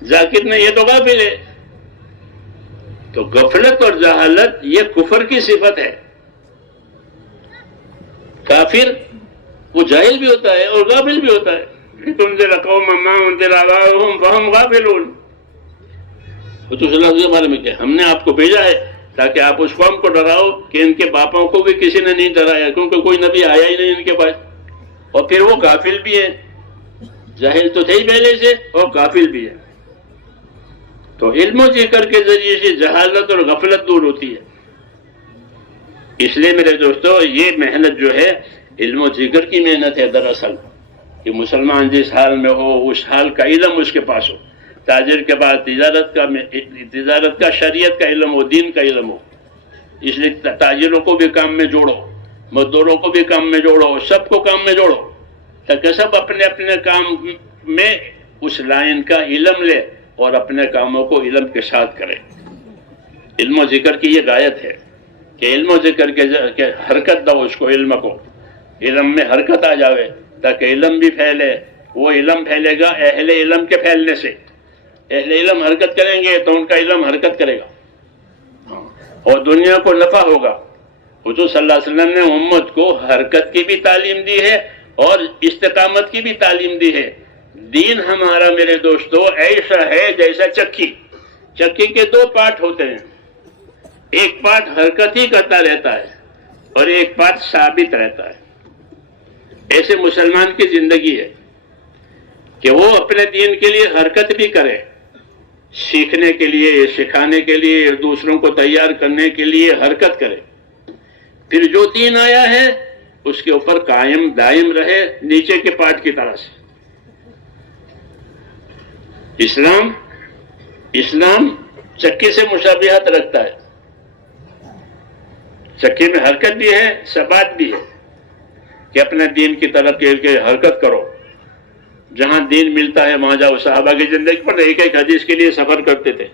ذاکر نہیں ہے تو غافل ہے، تو غفلت اور جہالت یہ کفر کی صفت ہے۔ کافر وہ جاہل بھی ہوتا ہے اور غافل بھی ہوتا ہے۔ تنذر قوما ما انذر آباؤہم فہم غافلون، تو صلی اللہ علیہ وسلم کے بارے میں کیا، ہم نے آپ کو بھیجا ہے تاکہ آپ اس قوم کو ڈراؤ کہ ان کے باپوں کو بھی کسی نے نہیں ڈرایا، کیونکہ کوئی نبی آیا ہی نہیں ان کے پاس، اور پھر وہ غافل بھی ہے، جاہل تو تھے ہی پہلے سے اور غافل بھی ہے۔ تو علم و ذکر کے ذریعے سے جہالت اور غفلت دور ہوتی ہے۔ اس لیے میرے دوستو یہ محنت جو ہے علم و ذکر کی محنت ہے دراصل، کہ مسلمان جس حال میں ہو اس حال کا علم اس کے پاس ہو، تاجر کے پاس تجارت کا شریعت کا علم ہو، دین کا علم ہو۔ اس لیے تاجروں کو بھی کام میں جوڑو، مزدوروں کو بھی کام میں جوڑو، سب کو کام میں جوڑو، تاکہ سب اپنے اپنے کام میں اس لائن کا علم لے اور اپنے کاموں کو علم کے ساتھ کرے۔ علم و ذکر کی یہ غایت ہے کہ علم و ذکر کے حرکت دو اس کو، علم کو، علم میں حرکت آ جاوے تاکہ علم بھی پھیلے۔ وہ علم پھیلے گا اہل علم کے پھیلنے سے، اہل علم حرکت کریں گے تو ان کا علم حرکت کرے گا اور دنیا کو نفع ہوگا۔ حضور صلی اللہ علیہ وسلم نے امت کو حرکت کی بھی تعلیم دی ہے اور استقامت کی بھی تعلیم دی ہے۔ دین ہمارا میرے دوستو ایسا ہے جیسا چکی کے دو پارٹ ہوتے ہیں، ایک پارٹ حرکت ہی کرتا رہتا ہے اور ایک پارٹ ثابت رہتا ہے۔ ایسے مسلمان کی زندگی ہے کہ وہ اپنے دین کے لیے حرکت بھی کرے، سیکھنے کے لیے، سکھانے کے لیے، دوسروں کو تیار کرنے کے لیے حرکت کرے، پھر جو دین آیا ہے اس کے اوپر قائم دائم رہے نیچے کے پارٹ کی طرح سے۔ اسلام چکی سے مشابہت رکھتا ہے، چکی میں حرکت بھی ہے، ثبات بھی ہے، کہ اپنے دین کی طرف کے حرکت کرو، جہاں دین ملتا ہے وہاں جاؤ۔ صحابہ کی زندگی پر ایک ایک حدیث کے لیے سفر کرتے تھے،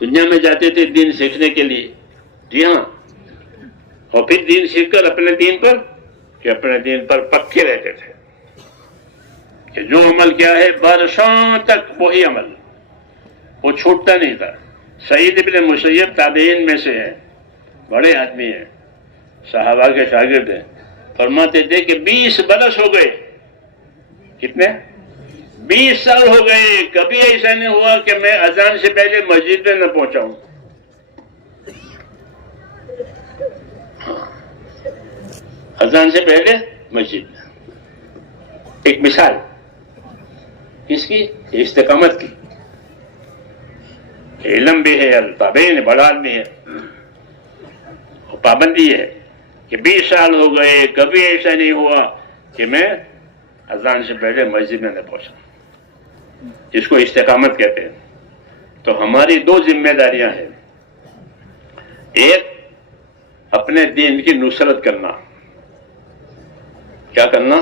دنیا میں جاتے تھے دین سیکھنے کے لیے، جی ہاں، اور پھر دین سیکھ کر اپنے دین پر پکے رہتے تھے کہ جو عمل کیا ہے برسوں تک وہی عمل، وہ چھوٹتا نہیں تھا۔ سعید ابن مسیب تابعین میں سے ہیں، بڑے آدمی ہیں، صحابہ کے شاگرد ہیں، فرماتے تھے کہ 20 برس ہو گئے، کتنے؟ 20 سال ہو گئے، کبھی ایسا نہیں ہوا کہ میں اذان سے پہلے مسجد میں نہ پہنچا ہوں۔ اذان سے پہلے مسجد میں۔ ایک مثال کس کی؟ استقامت کی۔ علم بھی ہے، تابعین بڑا آدمی ہے، اور پابندی ہے کہ 20 سال ہو گئے، کبھی ایسا نہیں ہوا کہ میں اذان سے پہلے مسجد میں نہ پہنچا، جس کو استقامت کہتے ہیں۔ تو ہماری دو ذمہ داریاں ہیں، ایک اپنے دین کی نصرت کرنا، کیا کرنا؟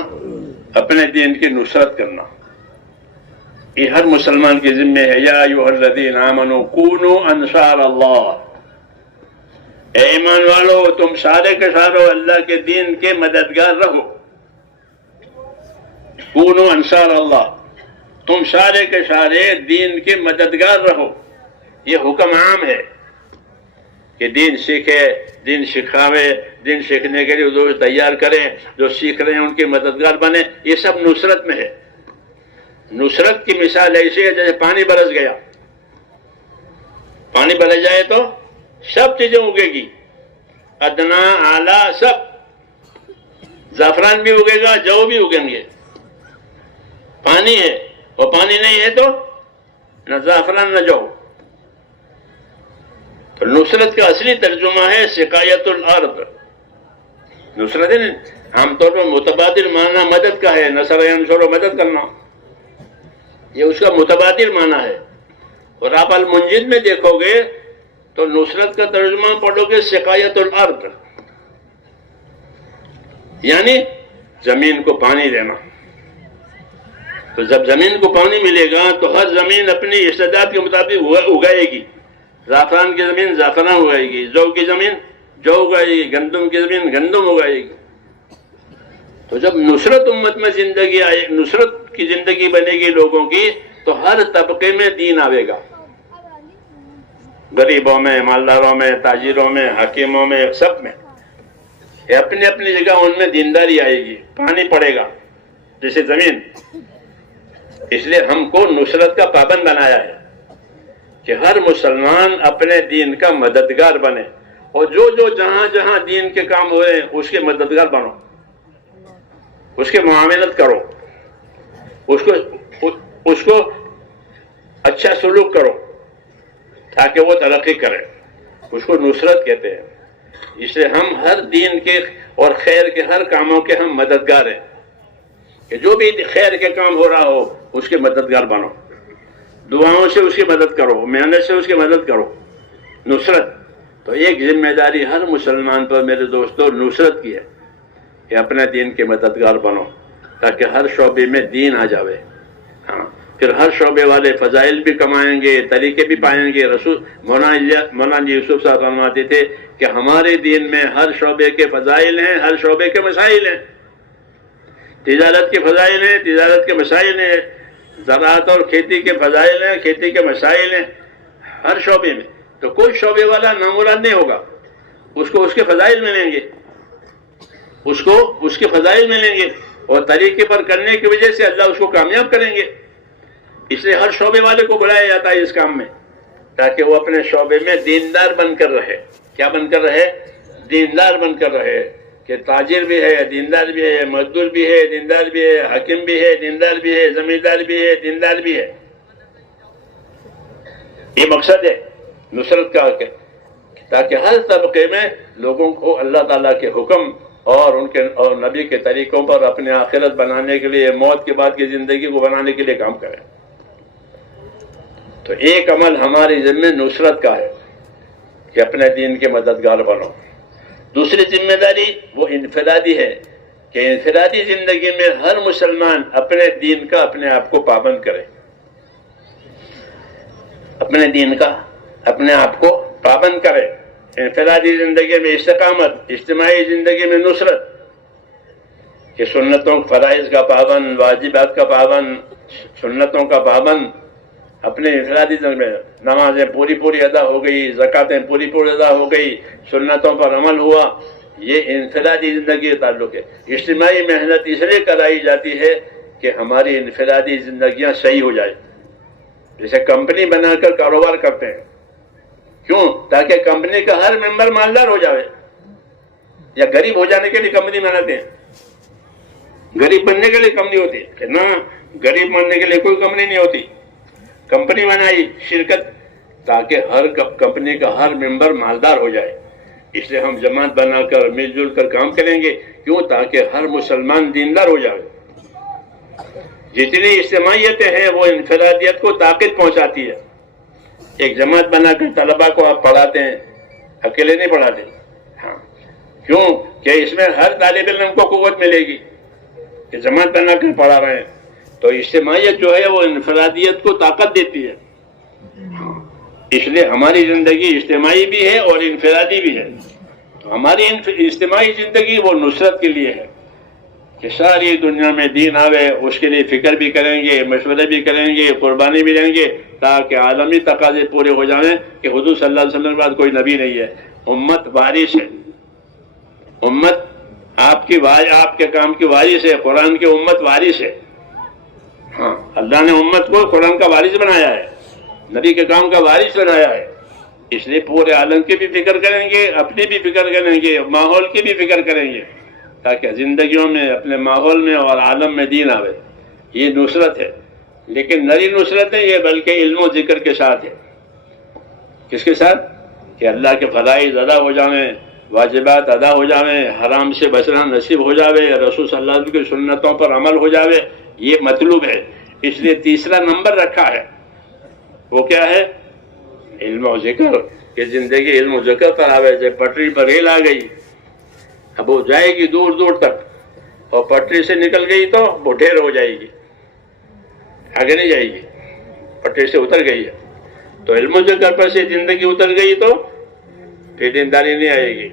اپنے دین کی نصرت کرنا۔ یہ ہر مسلمان کی ذمہ ہے۔ یا ایھا الذین آمنوا کونوا انصار اللہ، اے ایمان والو تم سارے کے سارے اللہ کے دین کے مددگار رہو۔ کونوا انصار اللہ، تم سارے کے سارے دین کے مددگار رہو۔ یہ حکم عام ہے کہ دین سیکھے، دین سکھاوے، دین سیکھنے کے لیے جو تیار کریں، جو سیکھ رہے ہیں ان کے مددگار بنے۔ یہ سب نصرت میں ہے۔ نصرت کی مثال ایسی ہے جیسے پانی برس گیا، پانی برس جائے تو سب چیزیں اگے گی، ادنا اعلیٰ سب، زعفران بھی اگے گا، جو بھی اگیں گے۔ پانی ہے اور پانی نہیں ہے تو نہ زعفران نہ جو۔ تو نصرت کا اصلی ترجمہ ہے سقایت الارض۔ نصرت عام طور پر متبادل معنی مدد کا ہے، نصر ینصر مدد کرنا، یہ اس کا متبادل معنی ہے۔ اور آپ المنجد میں دیکھو گے تو نصرت کا ترجمہ پڑھو گے سقایت الارض، یعنی زمین کو پانی دینا۔ تو جب زمین کو پانی ملے گا تو ہر زمین اپنی استعداد کے مطابق اگائے گی۔ زعفران کی زمین زعفران اگائے گی، جو کی زمین جو اگائے گی، گندم کی زمین گندم اگائے گی۔ تو جب نصرت امت میں زندگی آئے، نصرت کی زندگی بنے گی لوگوں کی، تو ہر طبقے میں دین آئے گا، غریبوں میں، مالداروں میں، تاجروں میں، حکیموں میں، سب میں۔ اپنی اپنی جگہ ان میں دینداری آئے گی، پانی پڑے گا جیسے زمین۔ اس لیے ہم کو نصرت کا پابند بنایا ہے کہ ہر مسلمان اپنے دین کا مددگار بنے، اور جو جہاں جہاں دین کے کام ہو رہے ہیں اس کے مددگار بنو، اس کے معاملت کرو، اس کو اچھا سلوک کرو تاکہ وہ ترقی کرے۔ اس کو نصرت کہتے ہیں۔ اس لیے ہم ہر دین کے اور خیر کے ہر کاموں کے ہم مددگار ہیں کہ جو بھی خیر کے کام ہو رہا ہو اس کے مددگار بنو، دعاؤں سے اس کی مدد کرو، محنت سے اس کی مدد کرو، نصرت۔ تو ایک ذمہ داری ہر مسلمان پر میرے دوستوں نصرت کی ہے کہ اپنے دین کے مددگار بنو تاکہ ہر شعبے میں دین آ جاوے۔ ہاں، پھر ہر شعبے والے فضائل بھی کمائیں گے، طریقے بھی پائیں گے۔ رسول مولانا جی یوسف صاحب فرماتے تھے کہ ہمارے دین میں ہر شعبے کے فضائل ہیں، ہر شعبے کے مسائل ہیں۔ تجارت کے فضائل ہیں، تجارت کے مسائل ہیں، زراعت اور کھیتی کے فضائل ہیں، کھیتی کے مسائل ہیں، ہر شعبے میں۔ تو کوئی شعبے والا نامراد نہیں ہوگا، اس کو اس کے فضائل ملیں گے، اس کو اس کے فضائل ملیں گے، اور طریقے پر کرنے کی وجہ سے اللہ اس کو کامیاب کریں گے۔ اس لیے ہر شعبے والے کو بلایا جاتا ہے اس کام میں تاکہ وہ اپنے شعبے میں دیندار بن کر رہے۔ کیا بن کر رہے؟ دیندار بن کر رہے، کہ تاجر بھی ہے، دیندار بھی ہے، مزدور بھی ہے، دیندار بھی ہے، حاکم بھی ہے، دیندار بھی ہے، زمیندار بھی ہے، دیندار بھی ہے۔ یہ مقصد ہے نصرت کا، تاکہ ہر طبقے میں لوگوں کو اللہ تعالیٰ کے حکم اور ان کے اور نبی کے طریقوں پر اپنے آخرت بنانے کے لیے، موت کے بعد کی زندگی کو بنانے کے لیے کام کریں۔ تو ایک عمل ہماری ذمہ نصرت کا ہے کہ اپنے دین کے مددگار بنو۔ دوسری ذمہ داری وہ انفرادی ہے کہ انفرادی زندگی میں ہر مسلمان اپنے دین کا اپنے آپ کو پابند کرے، اپنے دین کا اپنے آپ کو پابند کرے۔ انفرادی زندگی میں استقامت، اجتماعی زندگی میں نصرت، کہ سنتوں فرائض کا پابند، واجبات کا پابند، سنتوں کا پابند اپنے انفرادی زندگی میں۔ نمازیں پوری ادا ہو گئی، زکاتیں پوری ادا ہو گئی، سنتوں پر عمل ہوا، یہ انفرادی زندگی کا تعلق ہے۔ اجتماعی محنت اس لیے کرائی جاتی ہے کہ ہماری انفرادی زندگیاں صحیح ہو جائیں۔ جیسے کمپنی بنا کر کاروبار کرتے ہیں، کیوں؟ تاکہ کمپنی کا ہر ممبر مالدار ہو جائے، یا غریب ہو جانے کے لیے کمپنی بناتے ہیں؟ غریب بننے کے لیے کمپنی ہوتی ہے نہ، غریب بننے کے لیے کوئی کمپنی نہیں ہوتی۔ کمپنی بنائی شرکت تاکہ ہر کمپنی کا ہر ممبر مالدار ہو جائے۔ اس لیے ہم جماعت بنا کر مل جل کر کام کریں گے، کیوں؟ تاکہ ہر مسلمان دیندار ہو جائے۔ جتنی اجتماعیتیں ہیں وہ انفرادیت کو طاقت پہنچاتی ہے۔ ایک جماعت بنا کر طلباء کو آپ پڑھاتے ہیں، اکیلے نہیں پڑھاتے، ہاں، کیوں کہ اس میں ہر طالب علم کو قوت ملے گی کہ جماعت بنا کر پڑھا رہے ہیں۔ تو اجتماعیت جو ہے وہ انفرادیت کو طاقت دیتی ہے، اس لیے ہماری زندگی اجتماعی بھی ہے اور انفرادی بھی ہے۔ ہماری اجتماعی زندگی وہ نصرت کے لیے ہے کہ ساری دنیا میں دین آوے، اس کے لیے فکر بھی کریں گے، مشورے بھی کریں گے، قربانی بھی دیں گے، تاکہ عالمی تقاضے پورے ہو جائیں کہ حضور صلی اللہ علیہ وسلم کے بعد کوئی نبی نہیں ہے، امت وارث ہے، امت آپ کے کام کی وارث ہے، قرآن کی امت وارث ہے۔ ہاں، اللہ نے امت کو قرآن کا وارث بنایا ہے، نبی کے کام کا وارث بنایا ہے، اس لیے پورے عالم کی بھی فکر کریں گے، اپنی بھی فکر کریں گے، ماحول کی بھی فکر کریں گے، تاکہ زندگیوں میں اپنے ماحول میں اور عالم میں دین آوے۔ یہ نصرت ہے، لیکن نری نصرت ہے یہ، بلکہ علم و ذکر کے ساتھ ہے۔ کس کے ساتھ؟ کہ اللہ کے فرائض ادا ہو جائیں، واجبات ادا ہو جائیں، حرام سے بچنا نصیب ہو جاوے، رسول صلی اللہ علیہ وسلم کی سنتوں پر عمل ہو جاوے، یہ مطلوب ہے۔ اس لیے تیسرا نمبر رکھا ہے، وہ کیا ہے؟ علم و ذکر، کہ زندگی علم و ذکر پر آوے۔ جب پٹری پر ریل آ گئی، اب وہ جائے گی دور دور تک، اور پٹری سے نکل گئی تو وہ ڈھیر ہو جائے گی، آگے نہیں جائے گی، پٹری سے اتر گئی ہے۔ تو علم و ذکر پر سے زندگی اتر گئی تو پھر دینداری نہیں آئے گی،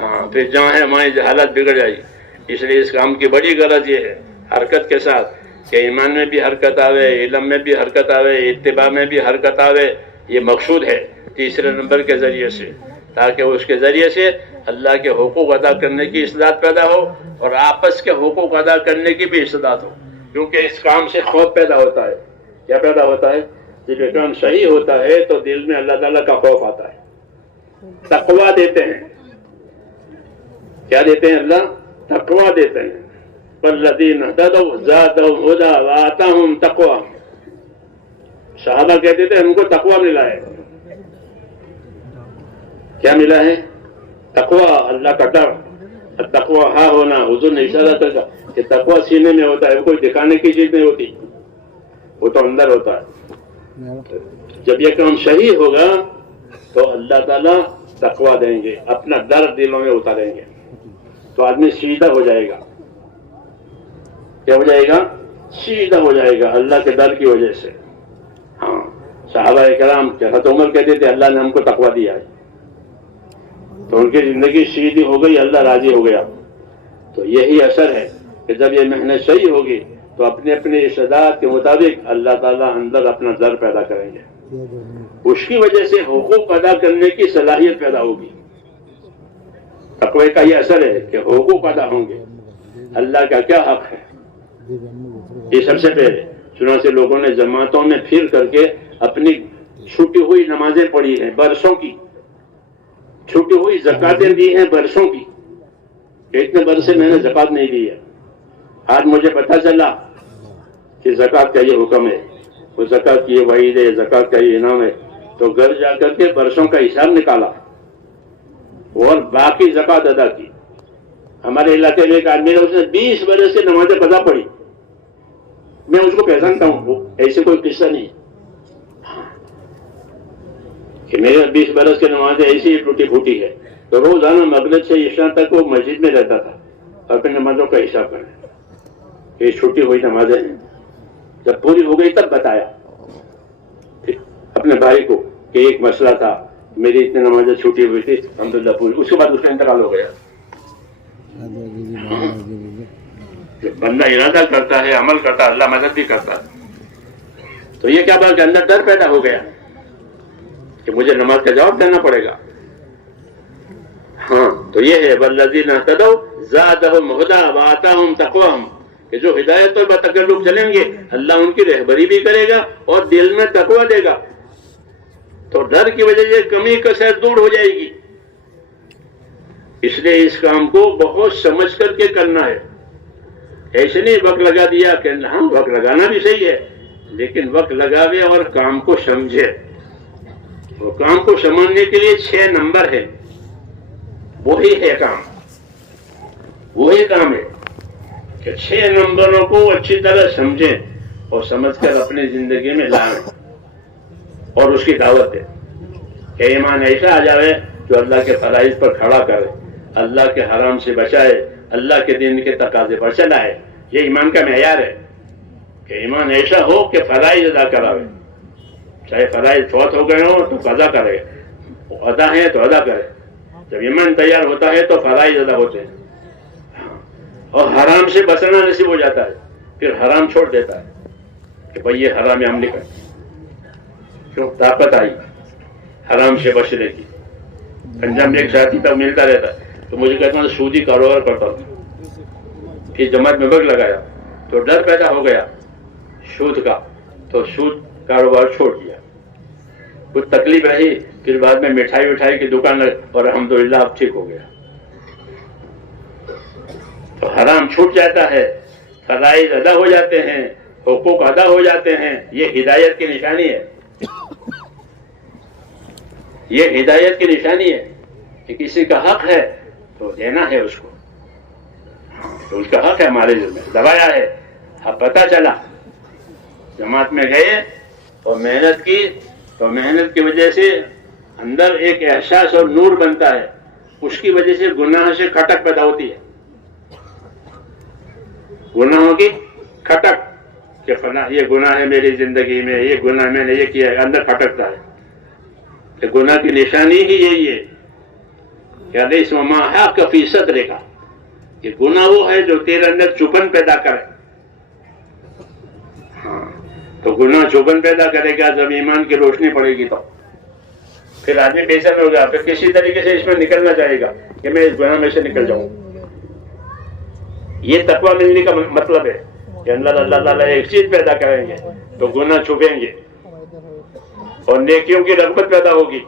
ہاں، پھر جہاں ہے وہاں حالت بگڑ جائے گی۔ اس لیے اس کام کی بڑی غرض یہ ہے، حرکت کے ساتھ، کہ ایمان میں بھی حرکت آوے، علم میں بھی حرکت آوے، اتباع میں بھی حرکت آوے، یہ مقصود ہے تیسرے نمبر کے ذریعے سے، تاکہ اس کے ذریعے سے اللہ کے حقوق ادا کرنے کی استعداد پیدا ہو اور آپس کے حقوق ادا کرنے کی بھی استعداد ہو۔ کیونکہ اس کام سے خوف پیدا ہوتا ہے۔ کیا پیدا ہوتا ہے؟ جب یہ کام صحیح ہوتا ہے تو دل میں اللہ تعالیٰ کا خوف آتا ہے، تقویٰ دیتے ہیں۔ کیا دیتے ہیں؟ اللہ تقویٰ دیتے ہیں۔ والذین اہتدوا زادہم ہدی وآتاہم تقویٰ، صحابہ کہتے تھے ہم کو تقویٰ ملا ہے۔ کیا ملا ہے؟ تقوی اللہ کا ڈر، تقوی ہاں ہونا، حضور نے اشارہ کرا کہ تقوی سینے میں ہوتا ہے، وہ کوئی دکھانے کی چیز نہیں ہوتی، وہ تو اندر ہوتا ہے۔ جب یہ کام صحیح ہوگا تو اللہ تعالیٰ تقوی دیں گے، اپنا ڈر دلوں میں اتاریں گے، تو آدمی سیدھا ہو جائے گا۔ کیا ہو جائے گا؟ سیدھا ہو جائے گا اللہ کے ڈر کی وجہ سے۔ ہاں، صحابہ کرام حضرت عمر کہتے تھے اللہ نے ہم کو تقوی دیا ہے، تو ان کی زندگی سیدھی ہو گئی، اللہ راضی ہو گیا۔ تو یہی اثر ہے کہ جب یہ محنت صحیح ہوگی تو اپنے اپنے استعداد کے مطابق اللہ تعالیٰ اندر اپنا ڈر پیدا کریں گے، اس کی وجہ سے حقوق ادا کرنے کی صلاحیت پیدا ہوگی۔ تقوی کا یہ اثر ہے کہ حقوق ادا ہوں گے، اللہ کا کیا حق ہے یہ سب سے پہلے۔ چنانچہ لوگوں نے جماعتوں میں پھر کر کے اپنی چھوٹی ہوئی نمازیں پڑھی ہیں برسوں کی، چھوٹی ہوئی زکاتیں دی ہیں برسوں کی، اتنے برس سے میں نے زکات نہیں دی ہے، آج مجھے پتا چلا کہ زکات کا یہ حکم ہے، وہ زکات کی یہ وعید ہے، زکات کا یہ انعام ہے، تو گھر جا کر کے برسوں کا حساب نکالا اور باقی زکات ادا کی۔ ہمارے علاقے میں ایک آدمی نے، اس نے 20 برس سے نمازیں قضا پڑھی، میں اس کو پہچانتا ہوں، ایسے کوئی قصہ نہیں کہ میرے 20 برس کی نمازیں ایسی ہی ٹوٹی پھوٹی ہے۔ تو روزانہ مغرب سے عشاء تک وہ مسجد میں رہتا تھا اور اپنی نمازوں کا حساب کرے، یہ چھوٹی ہوئی نمازیں ہیں، جب پوری ہو گئی تب بتایا اپنے بھائی کو کہ ایک مسئلہ تھا، میری اتنی نمازیں چھوٹی ہوئی تھی، الحمدللہ پوری۔ اس کے بعد اس کا انتقال ہو گیا۔ بندہ ارادہ کرتا ہے، عمل کرتا ہے، اللہ مدد بھی کرتا ہے۔ تو یہ کیا بات کہ اندر ڈر پیدا ہو گیا کہ مجھے نماز کا جواب دینا پڑے گا۔ ہاں، تو یہ ہے والذین اہتدوا زادہم ھدی وآتاہم تقواہم، کہ جو ہدایت پر بتکلف چلیں گے اللہ ان کی رہبری بھی کرے گا اور دل میں تقوی دے گا، تو ڈر کی وجہ سے کمی کثرت دور ہو جائے گی۔ اس لیے اس کام کو بہت سمجھ کر کے کرنا ہے، ایسے نہیں وقت لگا دیا کہ ہاں وقت لگانا بھی صحیح ہے، لیکن وقت لگاوے اور کام کو سمجھے۔ وہ کام کو سمجھنے کے لیے 6 نمبر ہے، وہی ہے کام، وہی کام ہے کہ 6 نمبروں کو اچھی طرح سمجھیں اور سمجھ کر اپنی زندگی میں لائیں اور اس کی دعوت دیں کہ ایمان ایسا آ جائے جو اللہ کے فرائض پر کھڑا کرے، اللہ کے حرام سے بچائے، اللہ کے دین کے تقاضے پر چلائے۔ یہ ایمان کا معیار ہے کہ ایمان ایسا ہو کہ فرائض ادا کراوے، چاہے فرائض فوت ہو گئے ہوں تو قضا کرے، ادا ہے تو ادا کرے۔ جب ایمان تیار ہوتا ہے تو فرائض ادا ہوتے ہیں اور حرام سے بچنا نصیب ہو جاتا ہے، پھر حرام چھوڑ دیتا ہے کہ بھئی یہ حرام ہم نہیں کرتے، کیوں؟ طاقت آئی حرام سے بچنے کی۔ انجام ایک ساتھی تک ملتا رہتا ہے تو مجھے کہتا ہوں سودی کاروبار کرتا ہوں، پھر جماعت میں بگ لگایا تو ڈر پیدا ہو گیا سود کا، تو سود کاروبار چھوڑ دیا۔ کچھ تکلیف رہی، پھر بعد میں مٹھائی کی دکان اور الحمدللہ اب ٹھیک ہو گیا۔ تو حرام چھوٹ جاتا ہے، فرائض ادا ہو جاتے ہیں، حقوق ادا ہو جاتے ہیں، یہ ہدایت کی نشانی ہے، یہ ہدایت کی نشانی ہے کہ کسی کا حق ہے تو دینا ہے اس کو، تو اس کا حق ہے ہمارے دل میں، دبایا ہے۔ اب پتہ چلا جماعت میں گئے اور محنت کی، تو محنت کی وجہ سے اندر ایک احساس اور نور بنتا ہے، اس کی وجہ سے گناہ سے کھٹک پیدا ہوتی ہے، گناہوں کی کھٹک کہ فلاں یہ گناہ ہے میری زندگی میں، یہ گناہ میں نے یہ کیا ہے، اندر کھٹکتا ہے۔ کہ گناہ کی نشانی ہی یہی ہے کہ لیس ما حاک فی صدرک، کہ گناہ وہ ہے جو تیرے اندر چبھن پیدا کرے۔ ہاں، تو گناہ چبھن پیدا کرے گا، جب ایمان کی روشنی پڑے گی تو پھر آدمی بے چین ہوگا، پھر کسی طریقے سے اس میں نکلنا چاہے گا کہ میں اس گناہ میں سے نکل جاؤں۔ یہ تقویٰ ملنے کا مطلب ہے کہ اللہ تعالیٰ ایک چیز پیدا کریں گے تو گناہ چھپیں گے اور نیکیوں کی رغبت پیدا ہوگی،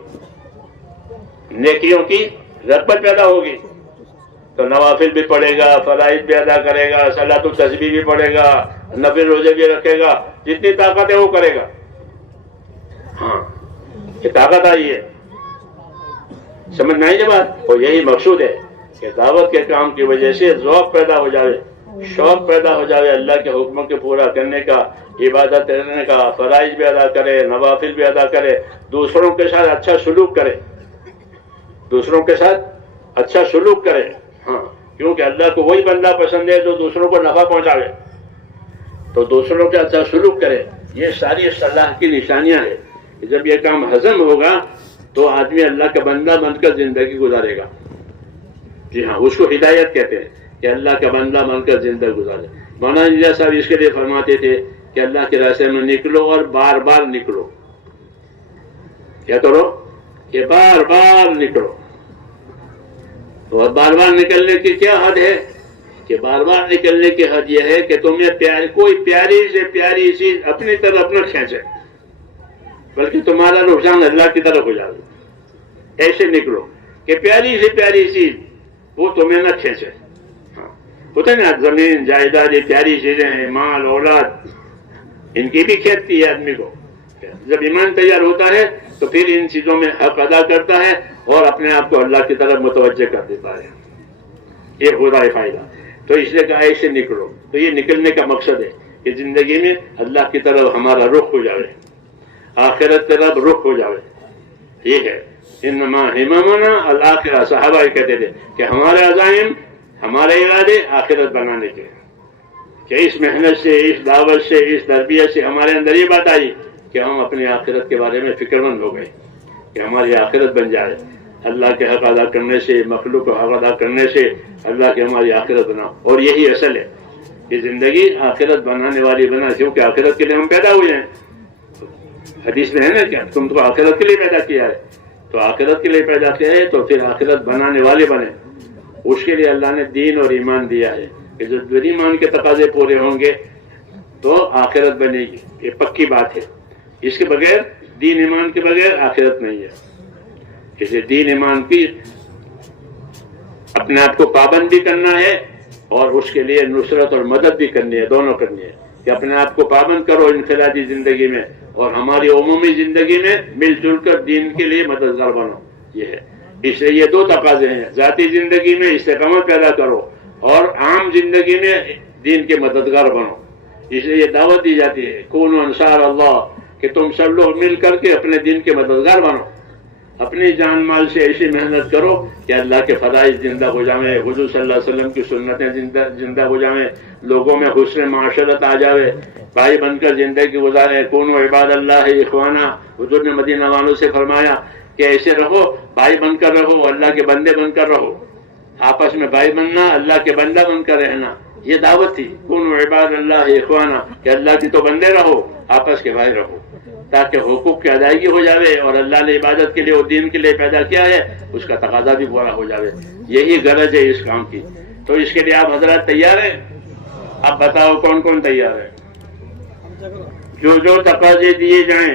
نیکیوں کی رغبت پیدا ہوگی تو نوافل بھی پڑھے گا، فرائض بھی ادا کرے گا، صلاۃ التسبیح بھی پڑھے گا، نفل روزے بھی رکھے گا، جتنی طاقت ہے وہ کرے گا۔ ہاں، یہ طاقت آئی ہے۔ سمجھ میں آئی نا بات؟ اور یہی مقصود ہے کہ دعوت کے کام کی وجہ سے ذوق پیدا ہو جائے، شوق پیدا ہو جائے اللہ کے حکموں کے پورا کرنے کا، عبادت کرنے کا، فرائض بھی ادا کرے، نوافل بھی ادا کرے، دوسروں کے ساتھ اچھا سلوک کرے، دوسروں کے ساتھ اچھا سلوک کرے. ہاں، کیونکہ اللہ کو وہی بندہ پسند ہے جو دوسروں کو نفع پہنچاوے، تو دوسروں کے اچھا سلوک کرے. یہ ساری صلاح کی نشانیاں ہیں. جب یہ کام ہضم ہوگا تو آدمی اللہ کا بندہ بن کر زندگی گزارے گا. جی ہاں، اس کو ہدایت کہتے ہیں کہ اللہ کا بندہ بن کر زندگی گزارے. مولانا جی صاحب اس کے لیے فرماتے تھے کہ اللہ کے راستے میں نکلو اور بار بار نکلو. کیا کرو؟ کہ بار بار نکلو. اور بار بار نکلنے کی کیا حد ہے؟ کہ بار بار نکلنے کی حد یہ ہے کہ تمہیں کوئی پیاری سے پیاری چیز اپنی طرف نہ کھینچے، بلکہ تمہارا رجحان اللہ کی طرف ہو جائے. ایسے نکلو کہ پیاری سے پیاری چیز وہ تمہیں نہ کھینچے. ہاں، پتہ نا، زمین جائیداد یہ پیاری چیزیں ہیں، مال اولاد، ان کی بھی کھینچتی ہے آدمی کو. جب ایمان تیار ہوتا ہے تو پھر ان چیزوں میں حق ادا کرتا ہے اور اپنے آپ کو اللہ کی طرف متوجہ کر دیتا ہے. یہ ہو رہا ہے فائدہ. تو اس لیے کہا ایسے نکلو. تو یہ نکلنے کا مقصد ہے کہ زندگی میں اللہ کی طرف ہمارا رخ ہو جائے، آخرت کی طرف رخ ہو جائے. یہ ہے انما ہممنا الآخرہ. صحابہ کہتے تھے کہ ہمارے عزائم، ہمارے ارادے آخرت بنانے کے، کہ اس محنت سے، اس دعوت سے، اس تربیت سے ہمارے اندر یہ بات آئی کہ ہم اپنی آخرت کے بارے میں فکر مند ہو گئے کہ ہماری آخرت بن جائے. اللہ کے حق ادا کرنے سے، مخلوق کو حق ادا کرنے سے اللہ کی ہماری آخرت بناؤ. اور یہی اصل ہے کہ زندگی آخرت بنانے والی بنا، کیونکہ آخرت کے لیے ہم پیدا ہوئے ہیں. حدیث میں ہے نا، کیا تم کو آخرت کے لیے پیدا کیا ہے؟ تو آخرت کے لیے پیدا کیا ہے تو پھر آخرت بنانے والے بنے. اس کے لیے اللہ نے دین اور ایمان دیا ہے کہ جو دین ایمان کے تقاضے پورے ہوں گے تو آخرت بنے گی. یہ پکی بات ہے. اس کے بغیر، دین ایمان کے بغیر آخرت نہیں ہے. اس لیے دین ایمان کی اپنے آپ کو پابند بھی کرنا ہے اور اس کے لیے نصرت اور مدد بھی کرنی ہے، دونوں کرنی ہے. کہ اپنے آپ کو پابند کرو انفرادی زندگی میں اور ہماری عمومی زندگی میں مل جل کر دین کے لیے مددگار بنو. یہ ہے. اس لیے یہ دو تقاضے ہیں. ذاتی زندگی میں استقامت پیدا کرو اور عام زندگی میں دین کے مددگار بنو. اس لیے یہ دعوت دی جاتی ہے کونوا انصار اللہ، کہ تم سب لوگ مل کر کے اپنے دین کے مددگار بنو. اپنی جان مال سے ایسی محنت کرو کہ اللہ کے فرائض زندہ ہو جائیں، حضور صلی اللہ علیہ وسلم کی سنتیں زندہ ہو جائیں، لوگوں میں حسن معاشرت آ جائے، بھائی بن کر زندگی گزارے. کونوا عباد اللہ اخوانا. حضور نے مدینہ والوں سے فرمایا کہ ایسے رہو، بھائی بن کر رہو، اللہ کے بندے بن کر رہو. آپس میں بھائی بننا، اللہ کے بندہ بن کر رہنا، یہ دعوت تھی. کونوا عباد اللہ اخوانا، کہ اللہ کی تو بندے رہو، آپس کے بھائی رہو، تاکہ حقوق کی ادائیگی ہو جاوے اور اللہ نے عبادت کے لیے اور دین کے لیے پیدا کیا ہے اس کا تقاضا بھی پورا ہو جاوے. یہی غرض ہے اس کام کی. تو اس کے لیے آپ حضرات تیار ہیں؟ آپ بتاؤ کون کون تیار ہے؟ جو تقاضے دیے جائیں